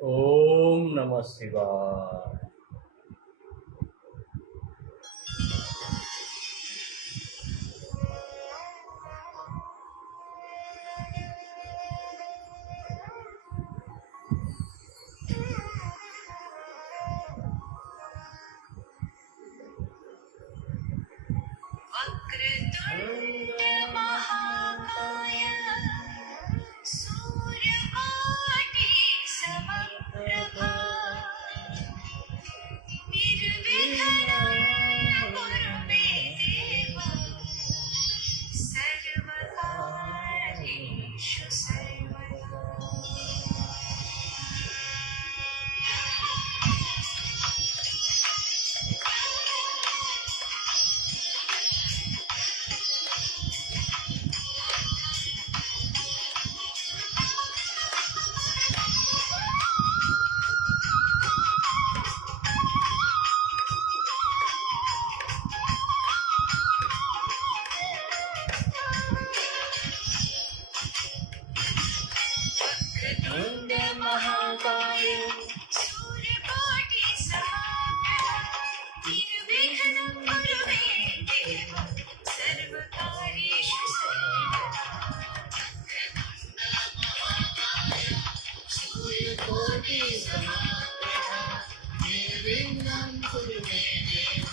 ઓમ નમઃ શિવાય. वक्रतुण्ड महाकाय सूर्यकोटि समप्रभा निर्विघ्नं कुरु मे देव सर्वकार्येषु सर्वदा. वक्रतुण्ड महाकाय सूर्यकोटि समप्रभा निर्विघ्नं कुरु मे देव सर्वकार्येषु सर्वदा. सूर्यकोटि समप्रभा निर्विघ्नं कुरु मे देव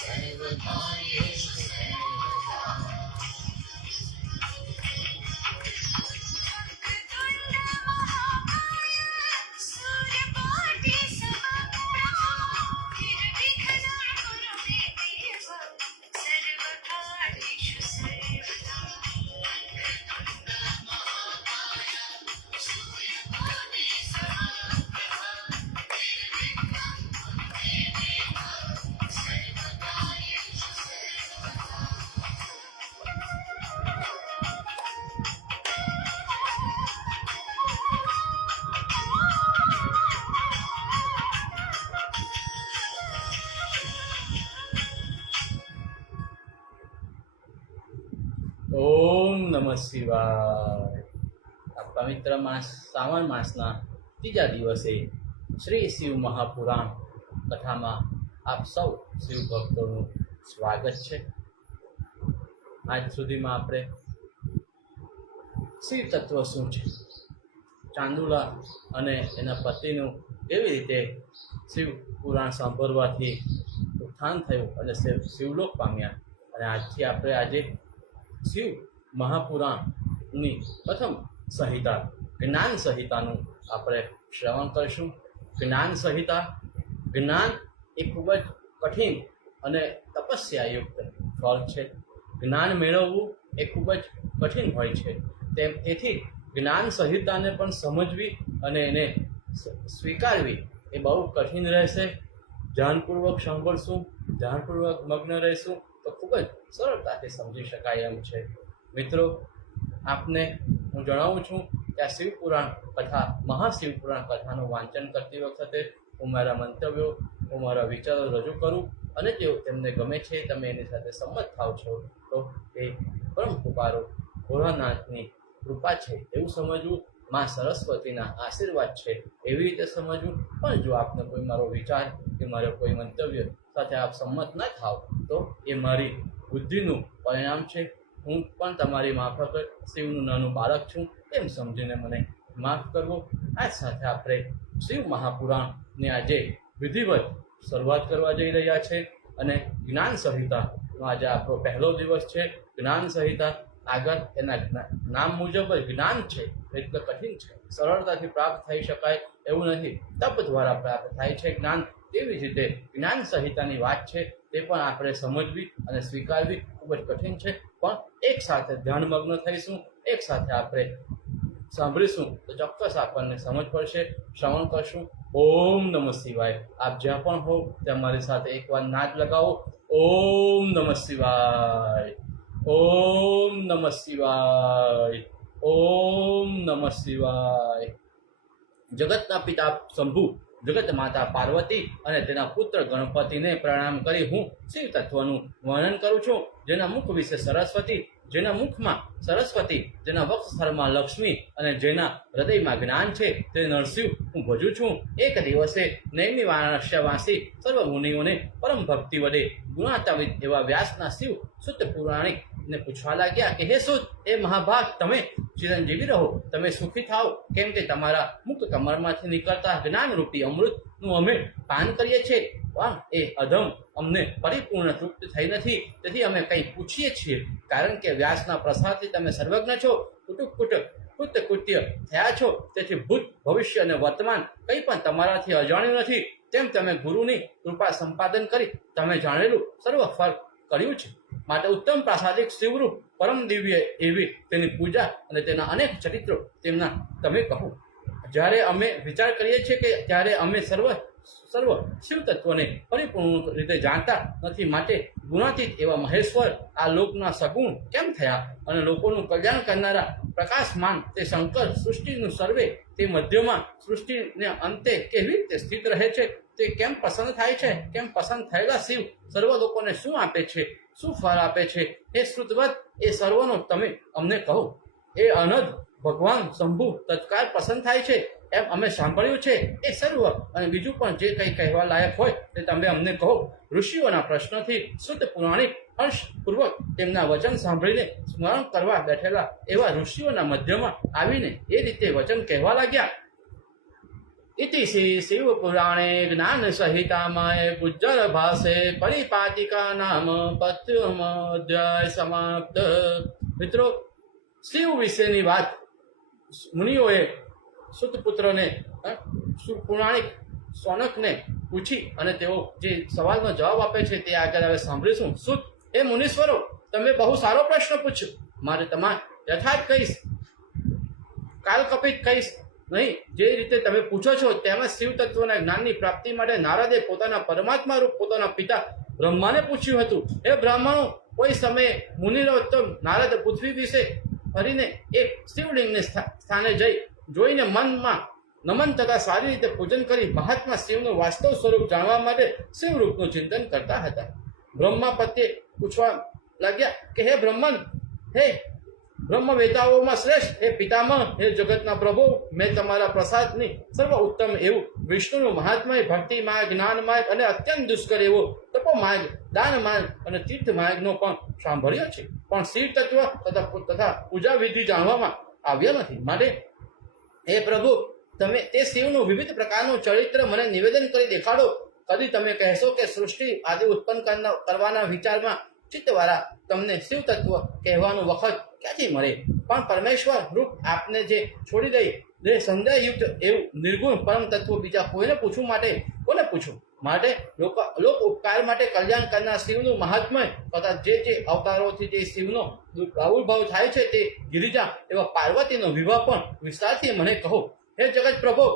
सर्वकार्येषु सर्वदा. वक्रतुण्ड महाकाय सूर्यकोटि समप्रभा निर्विघ्नं कुरु मे देव सर्वकार्येषु सर्वदा. ઓમ નમઃ શિવાય. આ પવિત્ર માસ શ્રાવણ માસના ત્રીજા દિવસે શ્રી શિવ મહાપુરાણ કથામાં આપ સૌ શિવ ભક્તોનું સ્વાગત છે. આજ સુધીમાં આપણે શિવ તત્વ શું છે, ચાંદુલા અને એના પતિનું કેવી રીતે શિવ પુરાણ સાંભળવાથી ઉત્થાન થયું અને શિવલોક પામ્યા, અને આજે શિવ મહાપુરાણની પ્રથમ સંહિતા જ્ઞાન સંહિતાનું આપણે શ્રવણ કરીશું. જ્ઞાન સંહિતા, જ્ઞાન એ ખૂબ જ કઠિન અને તપસ્યાયુક્ત ફળ છે. જ્ઞાન મેળવવું એ ખૂબ જ કઠિન હોય છે. તેથી જ્ઞાન સંહિતાને પણ સમજવી અને એને સ્વીકારવી એ બહુ કઠિન રહેશે. ધ્યાનપૂર્વક સાંભળશું, ધ્યાનપૂર્વક મગ્ન રહીશું તો ખૂબ જ સરળતાથી સમજી શકાય એમ છે. મિત્રો, આપને હું જણાવું છું કે આ શિવપુરાણ કથા, મહાશિવપુરાણ કથાનું વાંચન કરતી વખતે હું મારા મંતવ્યો, હું મારા વિચારો રજૂ કરું અને જો તેમને ગમે છે, તમે એની સાથે સંમત થાવ છો તો એ પરમ કૃપાળુ ભોળાનાથની કૃપા છે એવું સમજવું, મા સરસ્વતીના આશીર્વાદ છે એવી રીતે સમજવું. પણ જો આપને કોઈ મારો વિચાર કે મારો કોઈ મંતવ્ય સાથે આપ સંમત ન થાવ તો એ મારી બુદ્ધિનું પરિણામ છે. હું પણ તમારી માફક શિવનું નાનું બાળક છું એમ સમજીને મને માફ કરવો. આ સાથે આપણે શિવ મહાપુરાણની આજે વિધિવત શરૂઆત કરવા જઈ રહ્યા છે અને જ્ઞાન સંહિતાનો આજે આપણો પહેલો દિવસ છે. જ્ઞાન સંહિતા આગળ એના નામ મુજબ જ જ્ઞાન છે એટલે કઠિન છે, સરળતાથી પ્રાપ્ત થઈ શકાય એવું નથી, તપ દ્વારા પ્રાપ્ત થાય છે જ્ઞાન. તેવી જ રીતે જ્ઞાન સંહિતાની વાત છે તે પણ આપણે સમજવી અને સ્વીકારવી ખૂબ જ કઠિન છે. પણ એક સાથે ધ્યાનમગ્ન થઈશું, એક સાથે આપણે સાંભળીશું તો ચોક્કસ આપણને સમજ પડશે. શ્રવણ કરશું. ઓમ નમઃ શિવાય. આપ જ્યાં પણ હો ત્યાં મારી સાથે એકવાર નાદ લગાવો. ઓમ નમઃ શિવાય, ઓમ નમઃ શિવાય, ઓમ નમઃ શિવાય. જગતના પિતા શંભુ જગત માતા પાર્વતી અને તેના પુત્ર ગણપતિને પ્રણામ કરી હું શિવ તત્વનું વર્ણન કરું છું. જેના મુખ વિશે સરસ્વતી, જેના મુખમાં સરસ્વતી, જેના વક્ષસ્થળમાં લક્ષ્મી અને જેના હૃદયમાં જ્ઞાન છે તે નરસિંહ હું ભજું છું. એક દિવસે નૈમિ વારાણસ્યવાસી સર્વ મુનિઓને પરમ ભક્તિ વડે ગુણાતાવિત એવા વ્યાસના શિવ સુત પુરાણિક ને પૂછવા લાગ્યા કે હે સુત, એ મહાભાગ, તમે ચિરંજીવી રહો, તમે સુખી થાઓ, કેમ કે તમારા મુક્ત કમરમાંથી નીકળતા જ્ઞાનરૂપી અમૃતનું અમે પાન કરીએ છીએ, પણ એ અધમ અમને પરિપૂર્ણ તૃપ્ત થઈ નથી, તેથી અમે કંઈ પૂછીએ છીએ. કારણ કે વ્યાસના પ્રસાદથી તમે સર્વજ્ઞ છો, કૃત્ય થયા છો, તેથી ભૂત, ભવિષ્ય અને વર્તમાન કંઈ પણ તમારાથી અજાણ્યું નથી. તેમ તમે ગુરુની કૃપા સંપાદન કરી તમે જાણેલું સર્વ ફળ કર્યું છે. માટે ઉત્તમ પ્રાસાદિક શિવરૂપ પરમ દિવ્ય એવી તેની પૂજા અને તેના અનેક ચરિત્રો તેમના તમે કહો. જ્યારે અમે વિચાર કરીએ છીએ કે ત્યારે અમે સર્વ શિવ તત્વને પરિપૂર્ણ રીતે જાણતા નથી, માટે ગુણાતીત એવા મહેશ્વર આ લોકના સગુણ કેમ થયા અને લોકોનું કલ્યાણ કરનારા પ્રકાશમાન તે શંકર સૃષ્ટિનું સર્વે તે મધ્યમાં સૃષ્ટિને અંતે કેવી રીતે સ્થિત રહે છે, તે કેમ પસંદ થાય છે, કેમ પસંદ થયેલા શિવ સર્વ લોકોને શું આપે છે, શું ફળ આપે છે, એ શ્રુતવત એ સર્વનો તમે અમને કહો. એ અનદ ભગવાન શંભુ તત્કાળ પસંદ થાય છે એમ અમે સાંભળ્યું છે. એ સર્વ અને બીજું પણ જે કંઈ કહેવા લાયક હોય તે તમે અમને કહો. ઋષિઓના પ્રશ્નથી શુદ્ધ પુરાણિક હર્ષપૂર્વક તેમના વચન સાંભળીને સ્મરણ કરવા બેઠેલા એવા ઋષિઓના મધ્યમાં આવીને એ રીતે વચન કહેવા લાગ્યા. इति श्री शिव पुराणे ज्ञान सहितामय गुज्जर भाषे परिपाटिका नाम पत्यमोध्याय समाप्त. મિત્રો, શિવ વિશેની વાત મુનિઓએ સુતપુત્રને પુરાણિક સોનકને પૂછી અને તેઓ જે સવાલનો જવાબ આપે છે તે આગળ હવે સાંભળીશું. સુત, એ મુનીશ્વરો, તમે બહુ સારો પ્રશ્ન પૂછ્યો. મારે તમારે યથાર્થ કહીશ, કાલકપિત કહીશ નહીં. જે રીતે તમે પૂછો છો તેમાં શિવ તત્વના જ્ઞાનની પ્રાપ્તિ માટે નારદે પોતાના પરમાત્મા રૂપ પોતાના પિતા બ્રહ્માને પૂછ્યું હતું. એ બ્રાહ્મણો, કોઈ સમયે મુનિરોત્તમ નારદ પૃથ્વી વિશે ફરીને એક શિવલિંગને સ્થાને જોઈને મનમાં નમન તથા સારી રીતે પૂજન કરી મહાત્મા શિવનું વાસ્તવ સ્વરૂપ જાણવા માટે શિવરૂપનું ચિંતન કરતા હતા. બ્રહ્મા પ્રત્યે પૂછવા લાગ્યા કે હે બ્રહ્મન, હે બ્રહ્મવેતાઓમાં શ્રેષ્ઠ, હે પિતામહ, હે જગતના પ્રભુ, મેં તમારા પ્રસાદની સર્વ ઉત્તમ એવું વિષ્ણુનું મહાત્મય, ભક્તિ માર્ગ, જ્ઞાન માર્ગ અને અત્યંત દુષ્કર એવો તપો માર્ગ, દાન માર્ગ અને તીર્થ માર્ગનો પણ સાંભળ્યો છે, પણ શિવ તત્વ તથા પૂજા વિધિ જાણવામાં આવ્યો નથી. માટે હે પ્રભુ, તમે તે શિવનું વિવિધ પ્રકારનું ચરિત્ર મને નિવેદન કરી દેખાડો. કદી તમે કહેશો કે સૃષ્ટિ આદિ ઉત્પન્ન કરવાના વિચારમાં ચિત્તવાળા તમને શિવ તત્વ કહેવાનું વખત ક્યાંથી મળે? પણ પરમેશ્વર રૂપ આપને જે છોડી દઈ જે સંદેહયુક્ત એવું નિર્ગુણ પરમ તત્વ બીજા કોઈને પૂછવું માટે કોને પૂછવું? માટે લોક ઉપકાર માટે કલ્યાણ કરનાર શિવનું મહાત્મય તથા જે અવતારોથી જે શિવનો આવિર્ભાવ થાય છે તે ગિરિજા એવા પાર્વતીનો વિવાહ પણ વિસ્તારથી મને કહો. હે જગત પ્રભુ,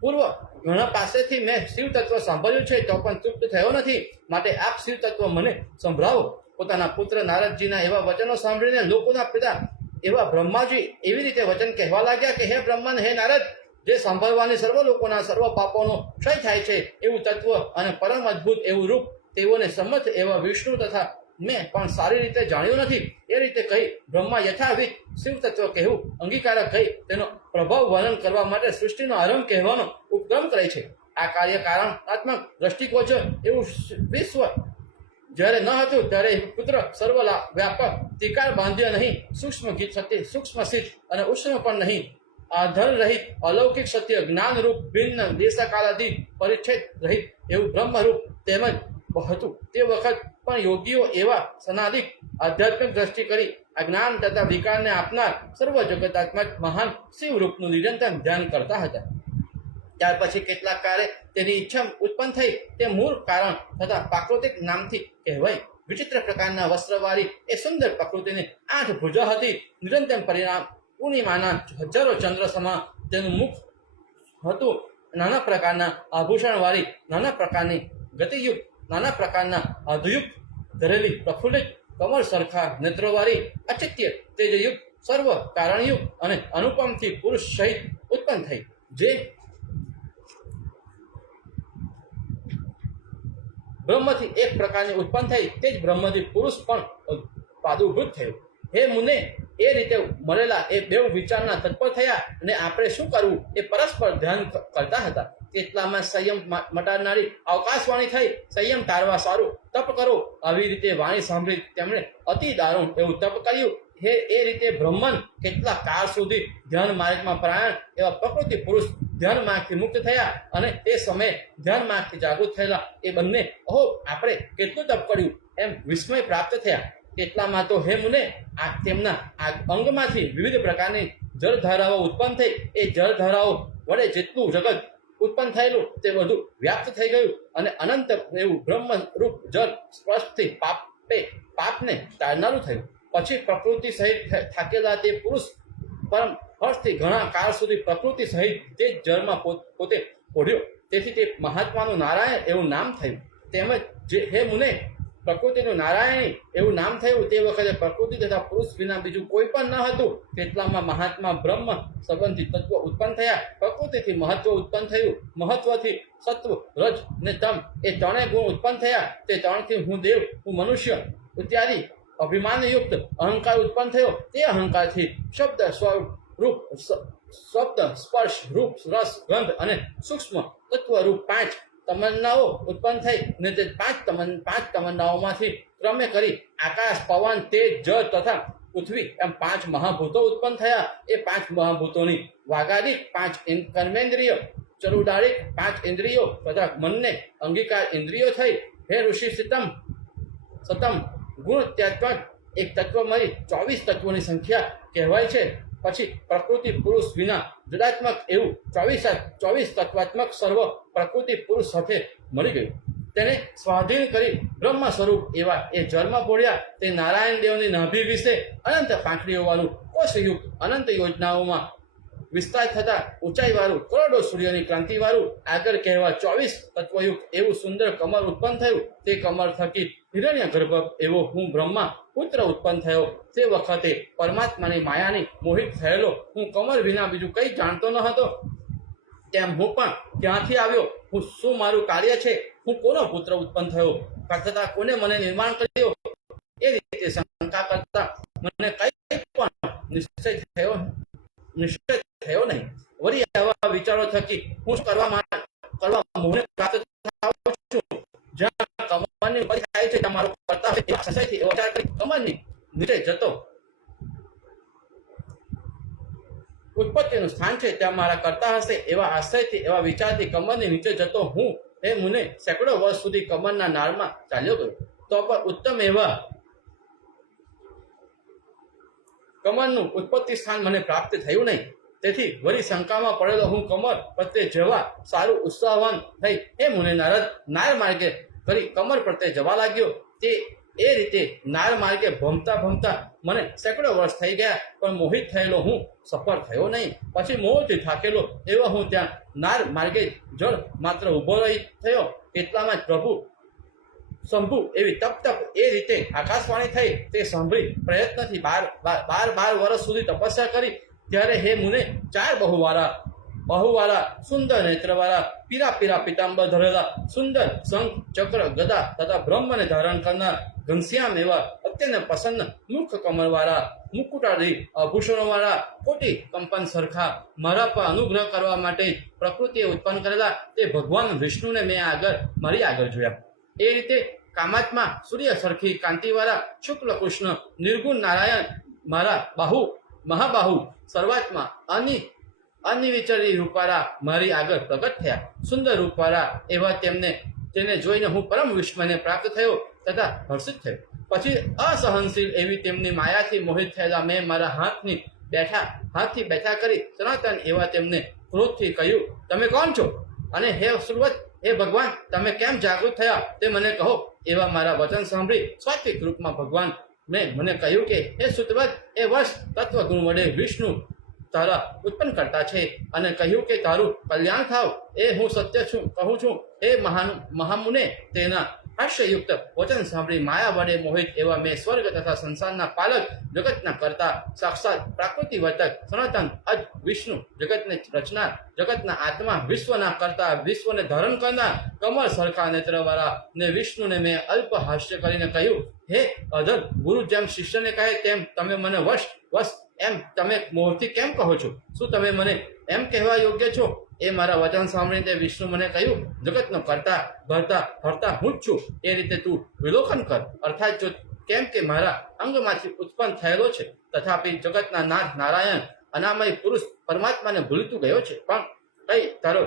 પૂર્વ ઘણા પાસેથી મેં શિવ તત્વ સાંભળ્યું છે તો પણ તૃપ્ત થયો નથી, માટે આપ શિવ તત્વ મને સંભળાવો. પોતાના પુત્ર નારદજીના એવા વચનો સાંભળીને લોકોના પિતા એવા બ્રહ્માજી એવી રીતે વચન કહેવા લાગ્યા કે હે બ્રહ્મન, હે નારદ, જે સાંભળવાની સર્વ લોકોના સર્વ પાપોનો ક્ષય થાય છે એવું તત્વ અને પરમ અદ્ભુત એવું રૂપ તેઓને સંમત એવા વિષ્ણુ તથા મેં પણ સારી રીતે જાણ્યું નથી. એ રીતે કહી બ્રહ્મા યથાવિધ શિવ તત્વ કહેવું અંગીકારક કહી તેનો પ્રભાવ વર્ણન કરવા માટે સૃષ્ટિનો આરંભ કહેવાનો ઉપક્રમ કરે છે. આ કાર્ય કારણાત્મક દ્રષ્ટિગોચર એવું વિશ્વ જ્યારે ન હતું ત્યારે પુત્ર સર્વલા વ્યાપક તિકાર બાંધ્ય નહીં, સૂક્ષ્મ ગીત સત્ય, સૂક્ષ્મ સિદ્ધ અને ઉષ્મ પણ નહીં, આધર રહિત અલૌકિક સત્ય, જ્ઞાન રૂપ ભિન્ન દેશકાલાદી પરિચ્છેદ રહિત એવું બ્રહ્મરૂપ તેમજ હતું. તે વખત પણ યોગીઓ એવા સનાદિક આધ્યાત્મિક દ્રષ્ટિ કરી અજ્ઞાન તથા વિકારને આપનાર સર્વ જગતાત્મક મહાન શિવ રૂપનું નિરંતર ધ્યાન કરતા હતા. ત્યાર પછી કેટલાક કાળે તેની ઈચ્છા ઉત્પન્ન થઈ તે મૂળ કારણ તથા પ્રાકૃતિક નામથી કહેવાય. વિચિત્ર પ્રકારના વસ્ત્રવાળી એ સુંદર પ્રકૃતિની 8 ભુજા હતી. નિરંતર પરિણામ પૂર્ણિમાના હજારો ચંદ્ર સમા તેનું મુખ હતું. નાના પ્રકારના આભૂષણવાળી, નાના પ્રકારની ગતિયુક્ત, નાના પ્રકારના આધુયુક્ત ધરેલી પ્રફુલ્લિત કમર સરખા નેત્રોવાળી અચિત્ય તેજયુક્ત સર્વ કારણયુક્ત અને અનુપમથી પુરુષ સહિત ઉત્પન્ન થઈ. જે બ્રહ્મથી એક પ્રકારની ઉત્પન્ન થઈ તે જ બ્રહ્મથી પુરુષ પણ પ્રાદુર્ભૂત થયું. હે મુને, એ રીતે મળેલા એ બે વિચારના તત્પર થયા અને આપણે શું કરવું એ પરસ્પર ધ્યાન કરતા હતા. કેટલામાં સંયમ મટાડનારી અવકાશવાણી થઈ, સંયમ તારવા સારું તપ કરો. આવી રીતે વાણી સાંભળી તેમણે અતિ દારૂણ એવું તપ કર્યું. હે એ રીતે બ્રહ્મન કેટલા કાળ સુધી ધ્યાન માર્ગમાં પ્રયાણ એવા પ્રકૃતિ પુરુષ ધ્યાન માર્ગથી મુક્ત થયા અને તે સમયે ધ્યાન માર્ગથી જાગૃત થયેલા એ બંને અહો આપણે કેટલું તપ કર્યું એમ વિસ્મય પ્રાપ્ત થયા. એટલામાં તો હે મુને, આ તેમના આ અંગમાંથી વિવિધ પ્રકારની જળધારાઓ ઉત્પન્ન થઈ. એ જળધારાઓ વડે જેટલું જગત ઉત્પન્ન થયેલું તે બધું વ્યાપ્ત થઈ ગયું અને અનંત એવું બ્રહ્મરૂપ જળ સ્પર્શથી પાપને ટાળનારું થયું. પછી પ્રકૃતિ સહિત થાકેલા તે પુરુષ પરમ હર્ષથી ઘણા કાળ સુધી પ્રકૃતિ સહિત તે જ જળમાં પોતે ઓઢ્યો. તેથી તે મહાત્માનું નારાયણ એવું નામ થયું. તેમજ જે હે મુને, પ્રકૃતિનું નારાયણી એવું નામ થયું તે વખતે પ્રકૃતિ તથા પુરુષ વિના બીજું કોઈ પણ ન હતું. તેટલામાં મહાત્મા બ્રહ્મ સંબંધી તત્વ ઉત્પન્ન થયા. પ્રકૃતિથી મહત્વ ઉત્પન્ન થયું. મહત્વથી સત્વ, રજ ને તમ એ ત્રણેય ગુણ ઉત્પન્ન થયા. તે ત્રણથી હું દેવ, હું મનુષ્ય ઇત્યાદિ અભિમાનયુક્ત અહંકાર ઉત્પન્ન થયો. તે અહંકારથી શબ્દ, સ્વરૂપ, શબ્દ, સ્પર્શ, રૂપ, રસ, ગંધ અને સૂક્ષ્મ તત્વ રૂપ 5 તમન્નાઓ ઉત્પન્ન થઈ ને તે પાંચ તમન્નાઓમાંથી ક્રમે કરી આકાશ, પવન, તેજ, જળ તથા પૃથ્વી એમ 5 મહાભૂતો ઉત્પન્ન થયા. એ 5 મહાભૂતોની વાગાદિક 5 કર્મેન્દ્રિય, ચરુડારિક 5 ઇન્દ્રિયો તથા મનને અંગીકાર ઇન્દ્રિયો થઈ. હે ઋષિ સતમ ગુણ ત્યાત્મક એક તત્વ મળી 24 તત્વોની સંખ્યા કહેવાય છે. પછી પ્રકૃતિ પુરુષ વિના જડાત્મક એવું 24 તત્વાત્મક સર્વ પ્રકૃતિ પુરુષ સાથે મળી ગયું. તેને સ્વાધીન કરી બ્રહ્મ સ્વરૂપ એવા એ જળમાં બોળ્યા. તે નારાયણ દેવની નાભી વિશે અનંત પાંખડીઓવાળું કોષયુક્ત અનંત યોજનાઓમાં વિસ્તાર થતા ઊંચાઈવાળું કરોડો સૂર્યની ક્રાંતિવાળું આગળ કહેવા 24 તત્વયુક્ત એવું સુંદર કમર ઉત્પન્ન થયું. તે કમર થકી હિરણ્ય ગર્ભ એવો હું બ્રહ્મા પુત્ર ઉત્પન્ન થયો. તે વખતે પરમાત્માની માયાની મોહિત થયેલો હું કમર વિના બીજું કંઈ જાણતો ન હતો. તેમ હું પણ ક્યાંથી આવ્યો, હું શું મારું કાર્ય છે, હું કોનો પુત્ર ઉત્પન્ન થયો તથા કોને મને નિર્માણ કર્યો, એ રીતે શંકા કરતા મને કંઈ પણ નિશ્ચય થયો નહીં. વળી આવા વિચારો થકી હું કરવા મોહને પ્રાપ્ત થાઉં છું. જ્યાં કમરની ઉપર થાય છે ત્યાં મારો કરતા હોય એવા સંશયથી એવો વિચાર કરી કમરની નીચે જતો ઉત્પત્તિનું સ્થાન છે ત્યાં મારા કરતા હશે એવા આશ્રયથી એવા વિચારથી કમરની નીચે જતો હું હે મુને સેંકડો વર્ષ સુધી કમરના નાળમાં ચાલ્યો ગયો. તો પણ ઉત્તમ એવા કમરનું ઉત્પત્તિ સ્થાન મને પ્રાપ્ત થયું નહીં. તેથી વળી શંકામાં પડેલો હું કમર પ્રત્યે જવા સારું ઉત્સાહવાન થઈ હે મુને નાર માર્ગે કરી કમર પ્રત્યે જવા લાગ્યો. તે એ રીતે નાર માર્ગે ભમતા મને સેંકડો વર્ષ થઈ ગયા, પણ મોહિત થયેલો હું સફળ થયો નહીં. પછી મોહથી થાકેલો એવો હું ત્યાં નાર માર્ગે જળ માત્ર ઊભો રહી થયો. એટલામાં જ પ્રભુ શંભુ એવી તપ એ રીતે આકાશવાણી થઈ. તે સાંભળી પ્રયત્નથી 12 વર્ષ સુધી તપસ્યા કરી. ત્યારે હે મુને 4 બહુવાળા સુંદર નેત્રવાળા પીરા પિતાંબર ધરેલા સુંદર શંખ, ચક્ર, ગદા તથા બ્રહ્મને ધારણ કરનાર ઘનશ્યામ એવા અત્યંત પ્રસન્ન મુખ કમરવાળા મુકુટાદી આભૂષણોવાળા કોટી કંપન સરખા મારા પર અનુગ્રહ કરવા માટે પ્રકૃતિએ ઉત્પન્ન કરેલા તે ભગવાન વિષ્ણુને મેં મારી આગળ જોયા. એ રીતે કામાત્મા સૂર્ય સરખી કાંતિવાળા શુક્લ કૃષ્ણ નિર્ગુણ નારાયણ મારા મહાબાહુ સર્વાત્મા અનિવિચરી રૂપવાળા મારી આગળ પ્રગટ થયા. સુંદર રૂપવાળા એવા તેને જોઈને હું પરમ વિસ્મયને પ્રાપ્ત થયો તથા હર્ષિત થયો. પછી અસહનશીલ એવી તેમની માયાથી મોહિત થયેલા મેં મારા હાથથી બેઠા કરી સનાતન એવા તેમને ક્રોધથી કહ્યું, તમે કોણ છો અને હે સુરવત, હે ભગવાન, તમે કેમ જાગૃત થયા તે મને કહો. એવા મારા વચન સાંભળી સાત્વિક રૂપમાં ભગવાન મને કહ્યું કે હે સુતવત, એ વર્ષ તત્વગુણ વડે વિષ્ણુ તારા ઉત્પન્ન કરતા છે અને કહ્યું કે તારું કલ્યાણ થાવ. એ હું સત્ય કહું છું. એ મહામુને હાસ્યયુક્ત વચન સાંભળી માયા વડે મોહિત એવા મેં સ્વર્ગ તથા સંસારના પાલક જગતના કરતા સાક્ષાત પ્રાકૃતિ વર્તક સનાતન અજ વિષ્ણુ જગતને રચનાર જગતના આત્મા વિશ્વના કરતા વિશ્વને ધારણ કરનાર કમળ સરખા નેત્રવાળા ને વિષ્ણુને મેં અલ્પ હાસ્ય કરીને કહ્યું, હે અધર ગુરુ જેમ શિષ્યને કહે તેમ તમે મને વશ એમ તમે મોહથી કેમ કહો છો? શું તમે મને એમ કહેવા યોગ્ય છો? એ મારા વચન સાંભળીને તે વિષ્ણુ મને કહ્યું, જગતનો કરતા ભરતા હરતા હું જ છું. એ રીતે તું વિલોકન કર. અર્થાત જો કેમ કે મારા અંગમાંથી ઉત્પન્ન થયેલો છે, તથાપિ જગતના નાથ નારાયણ અનામય પુરુષ પરમાત્માને ભૂલતું ગયો છે, પણ કઈ તારો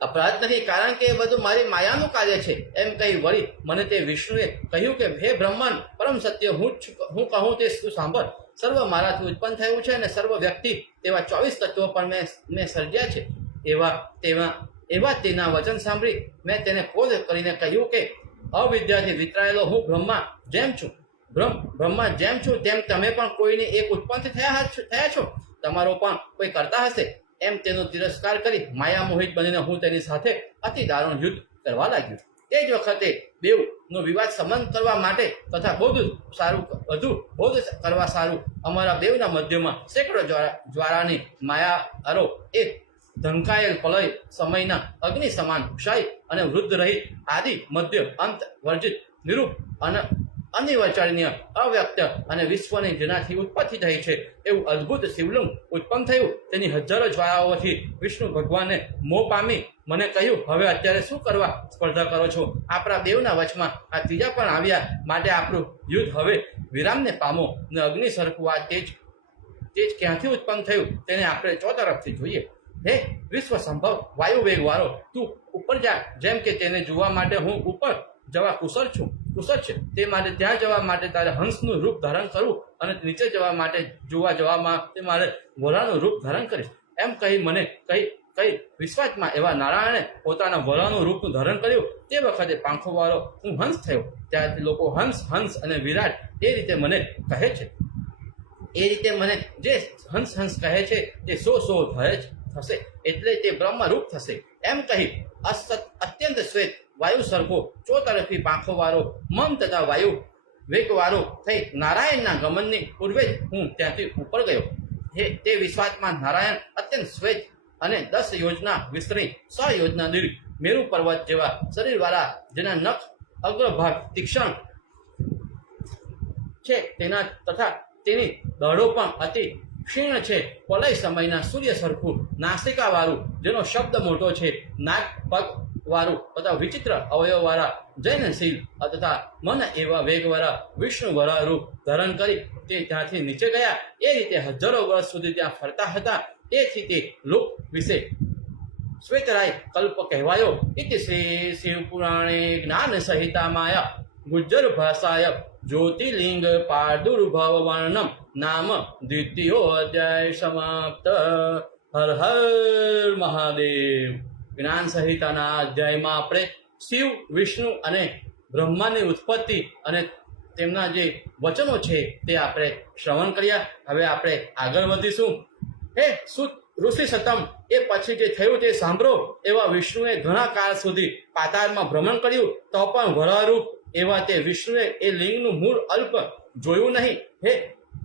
અપરાધ નહીં, કારણ કે એ બધું મારી માયાનું કાર્ય છે. એમ કહી વળી મને તે વિષ્ણુએ કહ્યું કે હે બ્રહ્માંડ પરમ સત્ય હું કહું તે તું સાંભળ. સર્વ મારાથી ઉત્પન્ન થયું છે અને સર્વ વ્યક્તિ તેવા 24 તત્વો પણ મેં સર્જ્યા છે. એવા તેના વચન સાંભળી મેં તેને ક્રોધ કરીને કહ્યું કે અવિદ્યાથી વિતરાયેલો હું બ્રહ્મા જેમ છું તેમ તમે પણ કોઈને એક ઉત્પન્ન થયા છો. તમારો પણ કોઈ કરતા હશે. એમ તેનો તિરસ્કાર કરી માયા મોહિત બનીને હું તેની સાથે અતિ દારૂણ યુદ્ધ કરવા લાગ્યો. તે જ વખતે બેઉનો વિવાદ સમાન કરવા માટે તથા બૌદ્ધ કરવા સારું અમારા બેઉના મધ્યમાં સેંકડો જ્વાળાની માયા અરો એક ઢંકાયેલ પ્રલય સમયના અગ્નિ સમાન ક્ષય અને વૃદ્ધ રહિત આદિ મધ્ય અંત વર્જિત નિરૂપ અને અનિર્વચનીય અવ્યક્ત અને વિશ્વની જેનાથી ઉત્પત્તિ થઈ છે એવું અદ્ભુત શિવલિંગ ઉત્પન્ન થયું. તેની હજારો જ્વાળાઓથી વિષ્ણુ ભગવાને મોહ પામી મને કહ્યું, હવે અત્યારે શું કરવા સ્પર્ધા કરો છો? આપણા બેવના વચમાં આ ત્રીજા પણ આવ્યા, માટે આપણું યુદ્ધ હવે વિરામને પામો ને અગ્નિ સરખું આ તેજ ક્યાંથી ઉત્પન્ન થયું તેને આપણે ચોતરફથી જોઈએ. હે વિશ્વ સંભવ વાયુ વેગ વાળો, તું ઉપર જા. જેમ કે તેને જોવા માટે હું ઉપર જવા કુશળ છે, તે માટે ત્યાં જવા માટે તારે હંસનું રૂપ ધારણ કરવું અને નીચે જવા માટે જવામાં તે મારે વરાનું રૂપ ધારણ કરીશ. એમ કહી મને કઈ વિશ્વાસમાં એવા નારાયણે પોતાના વરાનું રૂપનું ધારણ કર્યું. તે વખતે પાંખો વાળો હું હંસ થયો. ત્યારથી લોકો હંસ અને વિરાટ એ રીતે મને કહે છે. એ રીતે મને જે હંસ કહે છે તે સો થશે, એટલે તે બ્રહ્મ રૂપ થશે. એમ કહી અત્યંત શ્વેત વાયુ સરખો ચોતરફી પાંખો વાળો મન તથા વાયુ વેગવાળો થઈ નારાયણના ગમનની પૂર્વે જ હું ત્યાંથી ઉપર ગયો. તે વિશ્વાસમાં નારાયણ અત્યંત શ્વેત અને 10 યોજના વિસ્તરી 100 યોજના દીર્ઘ મેરુ પર્વત જેવા શરીરવાળા, જેના નખ અગ્રભાગ તીક્ષ્ણ છે તેના તથા તેની દળો પણ અતિ ક્ષીણ છે. પ્રલય સમયના સૂર્ય સરખું નાસિકા વાળું, જેનો શબ્દ મોટો છે, નાક પગ વાળું તથા વિચિત્ર અવયવ વાળા જૈનશીલ તથા મન એવા વેગવાળા વિષ્ણુ વરા રૂપ ધારણ કરી તે ત્યાંથી નીચે ગયા. એ રીતે હજારો વર્ષ સુધી ત્યાં ફરતા હતા. તેથી તે લોક વિશે શ્વેતરાય કલ્પ કહેવાયો. ઇતિ શ્રી શિવ પુરાણે જ્ઞાન સહિતા માયા ગુજ્જર ભાષાય જ્યોતિર્લિંગ પાદુર્ભવ વર્ણમ નામ દ્વિતીયો અધ્યાય સમાપ્ત. હર હર મહાદેવ. જ્ઞાન સંહિતાના અધ્યાયમાં આપણે શિવ, વિષ્ણુ અને બ્રહ્માની ઉત્પત્તિ અને તેમના જે વચનો છે તે આપણે શ્રવણ કર્યા. હવે આપણે આગળ વધીશું. હે સુત ઋષિ સતમ, એ પછી જે થયું તે સાંભળો. એવા વિષ્ણુએ ઘણા કાળ સુધી પાતાળમાં ભ્રમણ કર્યું, તો પણ વરારૂપ એવા તે વિષ્ણુએ એ લિંગનું મૂળ અલ્પ જોયું નહીં. હે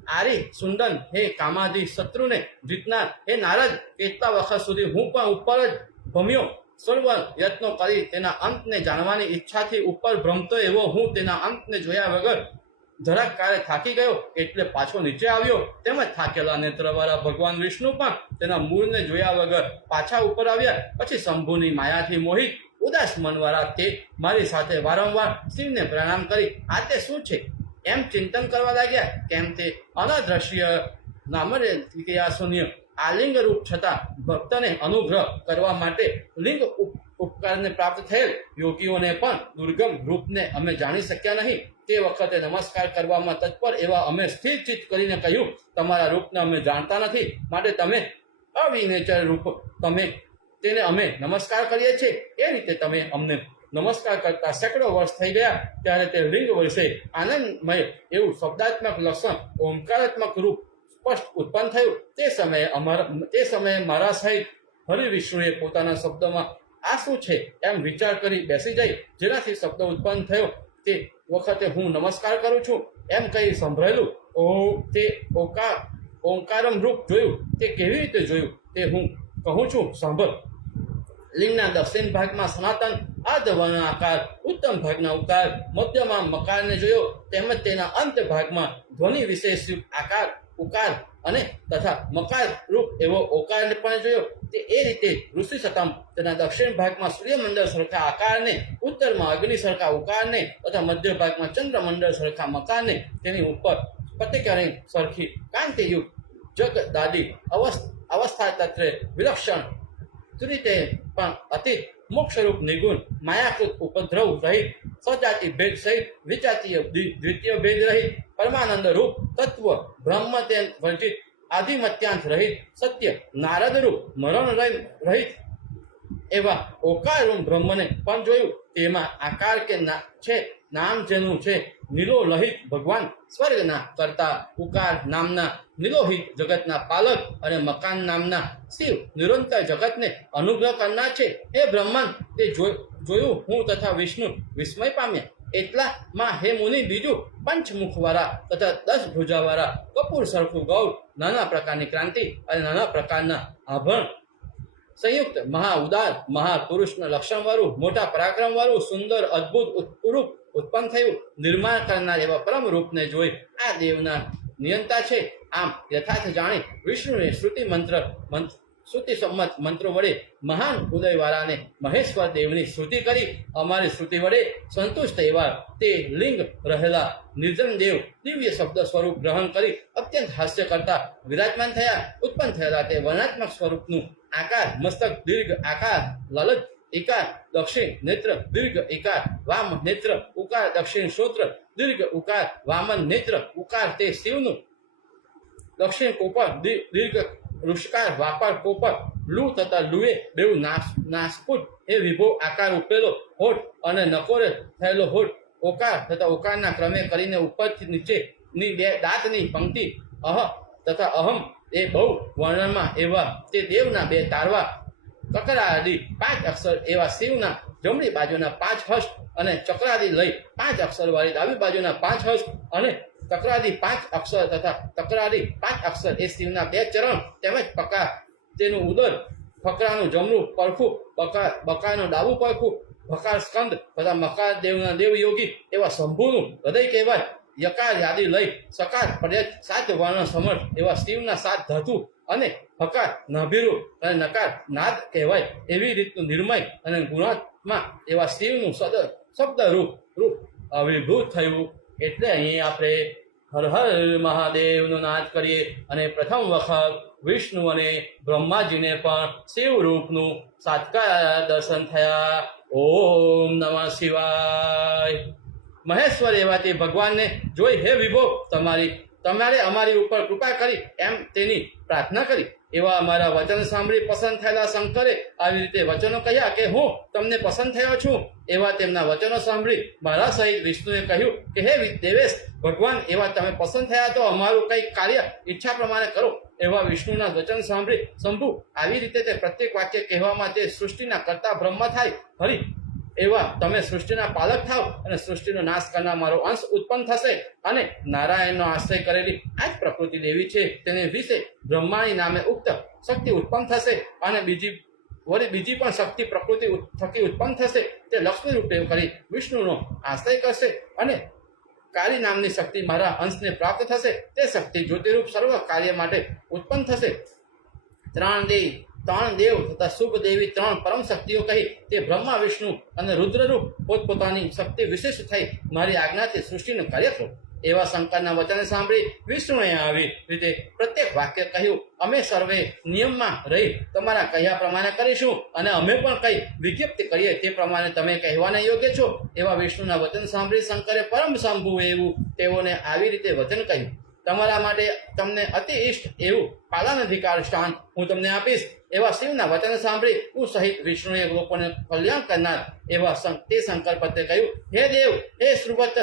આરી સુંદન, હે કામાદી શત્રુને જીતનાર, હે નારદ, કેટલા વખત સુધી હું પણ ઉપર જ ભમ્યો. સર્વ યત્નો કરી તેના અંતને જાણવાની ઈચ્છાથી ઉપર ભ્રમતો એવો હું તેના અંતને જોયા વગર જરાક કાળે થાકી ગયો, એટલે પાછો નીચે આવ્યો. તેમજ થાકેલા નેત્રવાળા ભગવાન વિષ્ણુ પણ તેના મૂળને જોયા વગર પાછા ઉપર આવ્યા. પછી શંભુની માયાથી મોહિત ઉદાસ મનવાળા તે મારી સાથે વારંવાર શિવને પ્રણામ કરી આ તે શું છે એમ ચિંતન કરવા લાગ્યા. કેમ તે અનદ્રશ્ય નામરે શૂન્ય આલિંગ રૂપ છતાં ભક્તને અનુગ્રહ કરવા માટે લિંગ ઉપકારને પ્રાપ્ત થયેલ યોગીઓને પણ દુર્ગમ રૂપને અમે જાણી શક્યા નહીં. તે વખતે નમસ્કાર કરવામાં તત્પર એવા અમે સ્થિર ચિત્ત કરીને કહ્યું, તમારા રૂપને અમે જાણતા નથી, માટે તમે અવિનેચર રૂપ તેને અમે નમસ્કાર કરીએ છીએ. એ રીતે તમે અમને નમસ્કાર કરતા સેંકડો વર્ષ થઈ ગયા. ત્યારે તે લિંગ વિશે આનંદમય એવું શબ્દાત્મક લક્ષણ ઓમકારાત્મક રૂપ સ્પષ્ટ ઉત્પન્ન થયું. તે સમયે મારા સહિત હરિ વિષ્ણુએ પોતાના શબ્દમાં આ શું છે એમ વિચાર કરી બેસી જાય. જેનાથી શબ્દ ઉત્પન્ન થયો તે વખતે હું નમસ્કાર કરું છું એમ કહી સંભળાયેલું તે ઓંકારમ રૂપ જોયું. તે કેવી રીતે જોયું તે હું કહું છું, સાંભળ. લિંગના દક્ષિણ ભાગમાં સનાતન આર્ધવર્ણ આકાર, ઉત્તમ ભાગના ઉકાર, મધ્યમાં મકારને જોયો. તેમજ તેના અંત ભાગમાં ધ્વનિ વિશેષ આકાર ઉકાર અને તથા મકાર રૂપ એવો ઓકારને પણ જોયો. તે એ રીતે ઋષિ સતમ તેના દક્ષિણ ભાગમાં સૂર્યમંડળ સરખા આકારને, ઉત્તરમાં અગ્નિ સરખા ઉકારને તથા મધ્ય ભાગમાં ચંદ્રમંડળ સરખા મકારને, તેની ઉપર પ્રતિકરણી સરખી કાંતિયુક્ત જગદાદી અવસ્થા તત્રે વિલક્ષણ ત્રિતે પણ અતિ મોક્ષરૂપ નિગુણ માયાકૃત ઉપદ્રવ રહિત સજાતિ ભેદ સહિત વિજાતીય દ્વિતીય ભેદ રહિત પરમાનંદ રૂપ તત્વ બ્રહ્મ તેમ વર્જિત આધિમત્યાંત રહિત સત્ય નારદ રૂપ મરણ રહિત એવા ઓકારરૂપ બ્રહ્મને પણ જોયું. તેમાં આકાર કે છે નામ જેનું છે નિલોહિત ભગવાન, સ્વર્ગના કરતા ઉકાર નામના નિલોહિત જગતના પાલક અને મકાન નામના શિવ નિરંતર જગતને અનુગ્રહ કરનાર છે. હે બ્રહ્મન, તે જોયું હું તથા વિષ્ણુ વિસ્મય પામ્યા. એટલામાં હે મુનિ, બીજું પંચમુખવાળા તથા 10 ભુજાવાળા કપૂર સરખું ગૌર, નાના પ્રકારની ક્રાંતિ અને નાના પ્રકારના આભરણ સંયુક્ત મહા ઉદાર મહાપુરુષના લક્ષણવાળું, મોટા પરાક્રમવાળું, સુંદર અદ્ભુત રૂપ ઉત્પન્ન થયું. નિર્માણ કરનાર એવા પરમ રૂપને જોઈ આ દેવના નિયંતા છે. આમ યથાર્થ જાણી વિષ્ણુને શ્રુતિ સંમત મંત્રો વડે મહાન ઉદયવાળાને મહેશ્વર દેવની સ્તુતિ કરી અમારી સ્તુતિ વડે સંતુષ્ટ એવા તે લિંગ રહેલા નિર્જન દેવ દિવ્ય શબ્દ સ્વરૂપ ગ્રહણ કરી અત્યંત હાસ્ય કરતા વિરાજમાન થયા. ઉત્પન્ન થયેલા તે વર્ણાત્મક સ્વરૂપનું આકાર મસ્તક દીર્ઘ આકાર લલજ એકાર દક્ષિણ નેત્ર દીર્ઘ એકાર વામ નેત્ર ઉકાર દક્ષિણ શ્રોત્ર દીર્ઘ ઉકાર વામન નેત્ર ઉકાર તે શિવનું દક્ષિણ કોપર દીર્ઘ ઋષકાર વાપર કોપર લુ તથા લુએ બેઉ નાસપુટ એ વિભો આકાર ઉપેલો હોઠ અને નકોરે થયેલો હોઠ ઓકાર તથા ઓકારના ક્રમે કરીને ઉપરથી નીચેની બે દાંતની પંક્તિ તથા અહમ એ બહુ વર્ણનમાં એવા તે દેવના બે તારવા ચક્રાદી 5 અક્ષર એવા શિવના જમણી બાજુના 5 હસ્ત અને ચક્રાદી લઈ 5 અક્ષર વાળી ડાબી બાજુના 5 હસ્ત અને તકરાદી 5 અક્ષર તથા તકરાદી 5 અક્ષર એ શિવના 2 ચરણ તેમજ પકા તેનું ઉદર, ફકરાનું જમણું પડખું, બકાનું ડાબું પડખું, ભકાર સ્કંદ તથા મકાર દેવના દેવયોગી એવા શંભુનું હૃદય કહેવાય. યકાર યાદી લઈ સકાર પર્યત 7 વર્ણ સમર્થ એવા શિવના 7 ધાતુ અને હકાર નાભિરૂપ અને નકાર નાદ કહેવાય. એવી રીતનું નિર્મય અને ગુણાત્મા એવા શિવનું શબ્દ રૂપ આવિર્ભૂત થયું. એટલે અહીં આપણે હર હર મહાદેવનો નાદ કરીએ અને પ્રથમ વખત વિષ્ણુ અને બ્રહ્માજીને પણ શિવ રૂપનું સાક્ષાત દર્શન થયા. ઓમ નમઃ શિવાય. મહેશ્વર એવા તે ભગવાનને જોઈ હે વિભો, તમારે અમારી ઉપર કૃપા કરી એમ તેની પ્રાર્થના કરી. એવા અમારા વચન સાંભળી પસંદ થયેલા શંકરે આવી રીતે વચનો કહ્યા કે હું તમને પસંદ થયો છું. એવા તેમના વચનો સાંભળી મારા સહિત વિષ્ણુએ કહ્યું કે હે દેવેશ ભગવાન, એવા તમે પસંદ થયા તો અમારું કંઈક કાર્ય ઈચ્છા પ્રમાણે કરો. એવા વિષ્ણુના વચન સાંભળી શંભુ આવી રીતે તે પ્રત્યેક વાક્ય કહેવામાં તે સૃષ્ટિના કરતા બ્રહ્મ થાય. હરી એવા તમે સૃષ્ટિના પાલક થાવ અને સૃષ્ટિનો નાશ કરનાર મારો અંશ ઉત્પન્ન થશે. અને નારાયણનો આશ્રય કરેલી આ જ પ્રકૃતિ દેવી છે. તેને વિશે બ્રહ્માની નામે ઉક્ત શક્તિ ઉત્પન્ન થશે અને બીજી પણ શક્તિ પ્રકૃતિ થકી ઉત્પન્ન થશે. તે લક્ષ્મી રૂપે કરી વિષ્ણુનો આશ્રય કરશે અને કાળી નામની શક્તિ મારા અંશને પ્રાપ્ત થશે. તે શક્તિ જ્યોતિરૂપ સર્વ કાર્ય માટે ઉત્પન્ન થશે. ત્રણ દેવ તથા શુભ દેવી 3 પરમ શક્તિઓ કહી તે બ્રહ્મા વિષ્ણુ અને રુદ્રરૂપ પોતપોતાની શક્તિ વિશેષ થઈ મારી આજ્ઞાથી સૃષ્ટિનું કાર્ય કરો. એવા શંકરના વચન સાંભળી વિષ્ણુએ આવી રીતે પ્રત્યેક વાક્ય કહ્યું. અમે સર્વે નિયમમાં રહી તમારા કહ્યા પ્રમાણે કરીશું અને અમે પણ કઈ વિજ્ઞપ્તિ કરીએ તે પ્રમાણે તમે કહેવાના યોગ્ય છો. એવા વિષ્ણુના વચન સાંભળી શંકરે પરમ શંભુ એવું તેઓને આવી રીતે વચન કહ્યું. તમારા માટે તમને અતિ ઇષ્ટ એવું પાલનાધિકાર સ્થાન હું તમને આપીશ. એવા શિવના વચન સાંભળી હું સહિત વિષ્ણુએ લોકોને કલ્યાણ કરનાર એવા તે શંકર પત્રે કહ્યું, હે દેવ, હે શ્રુવત,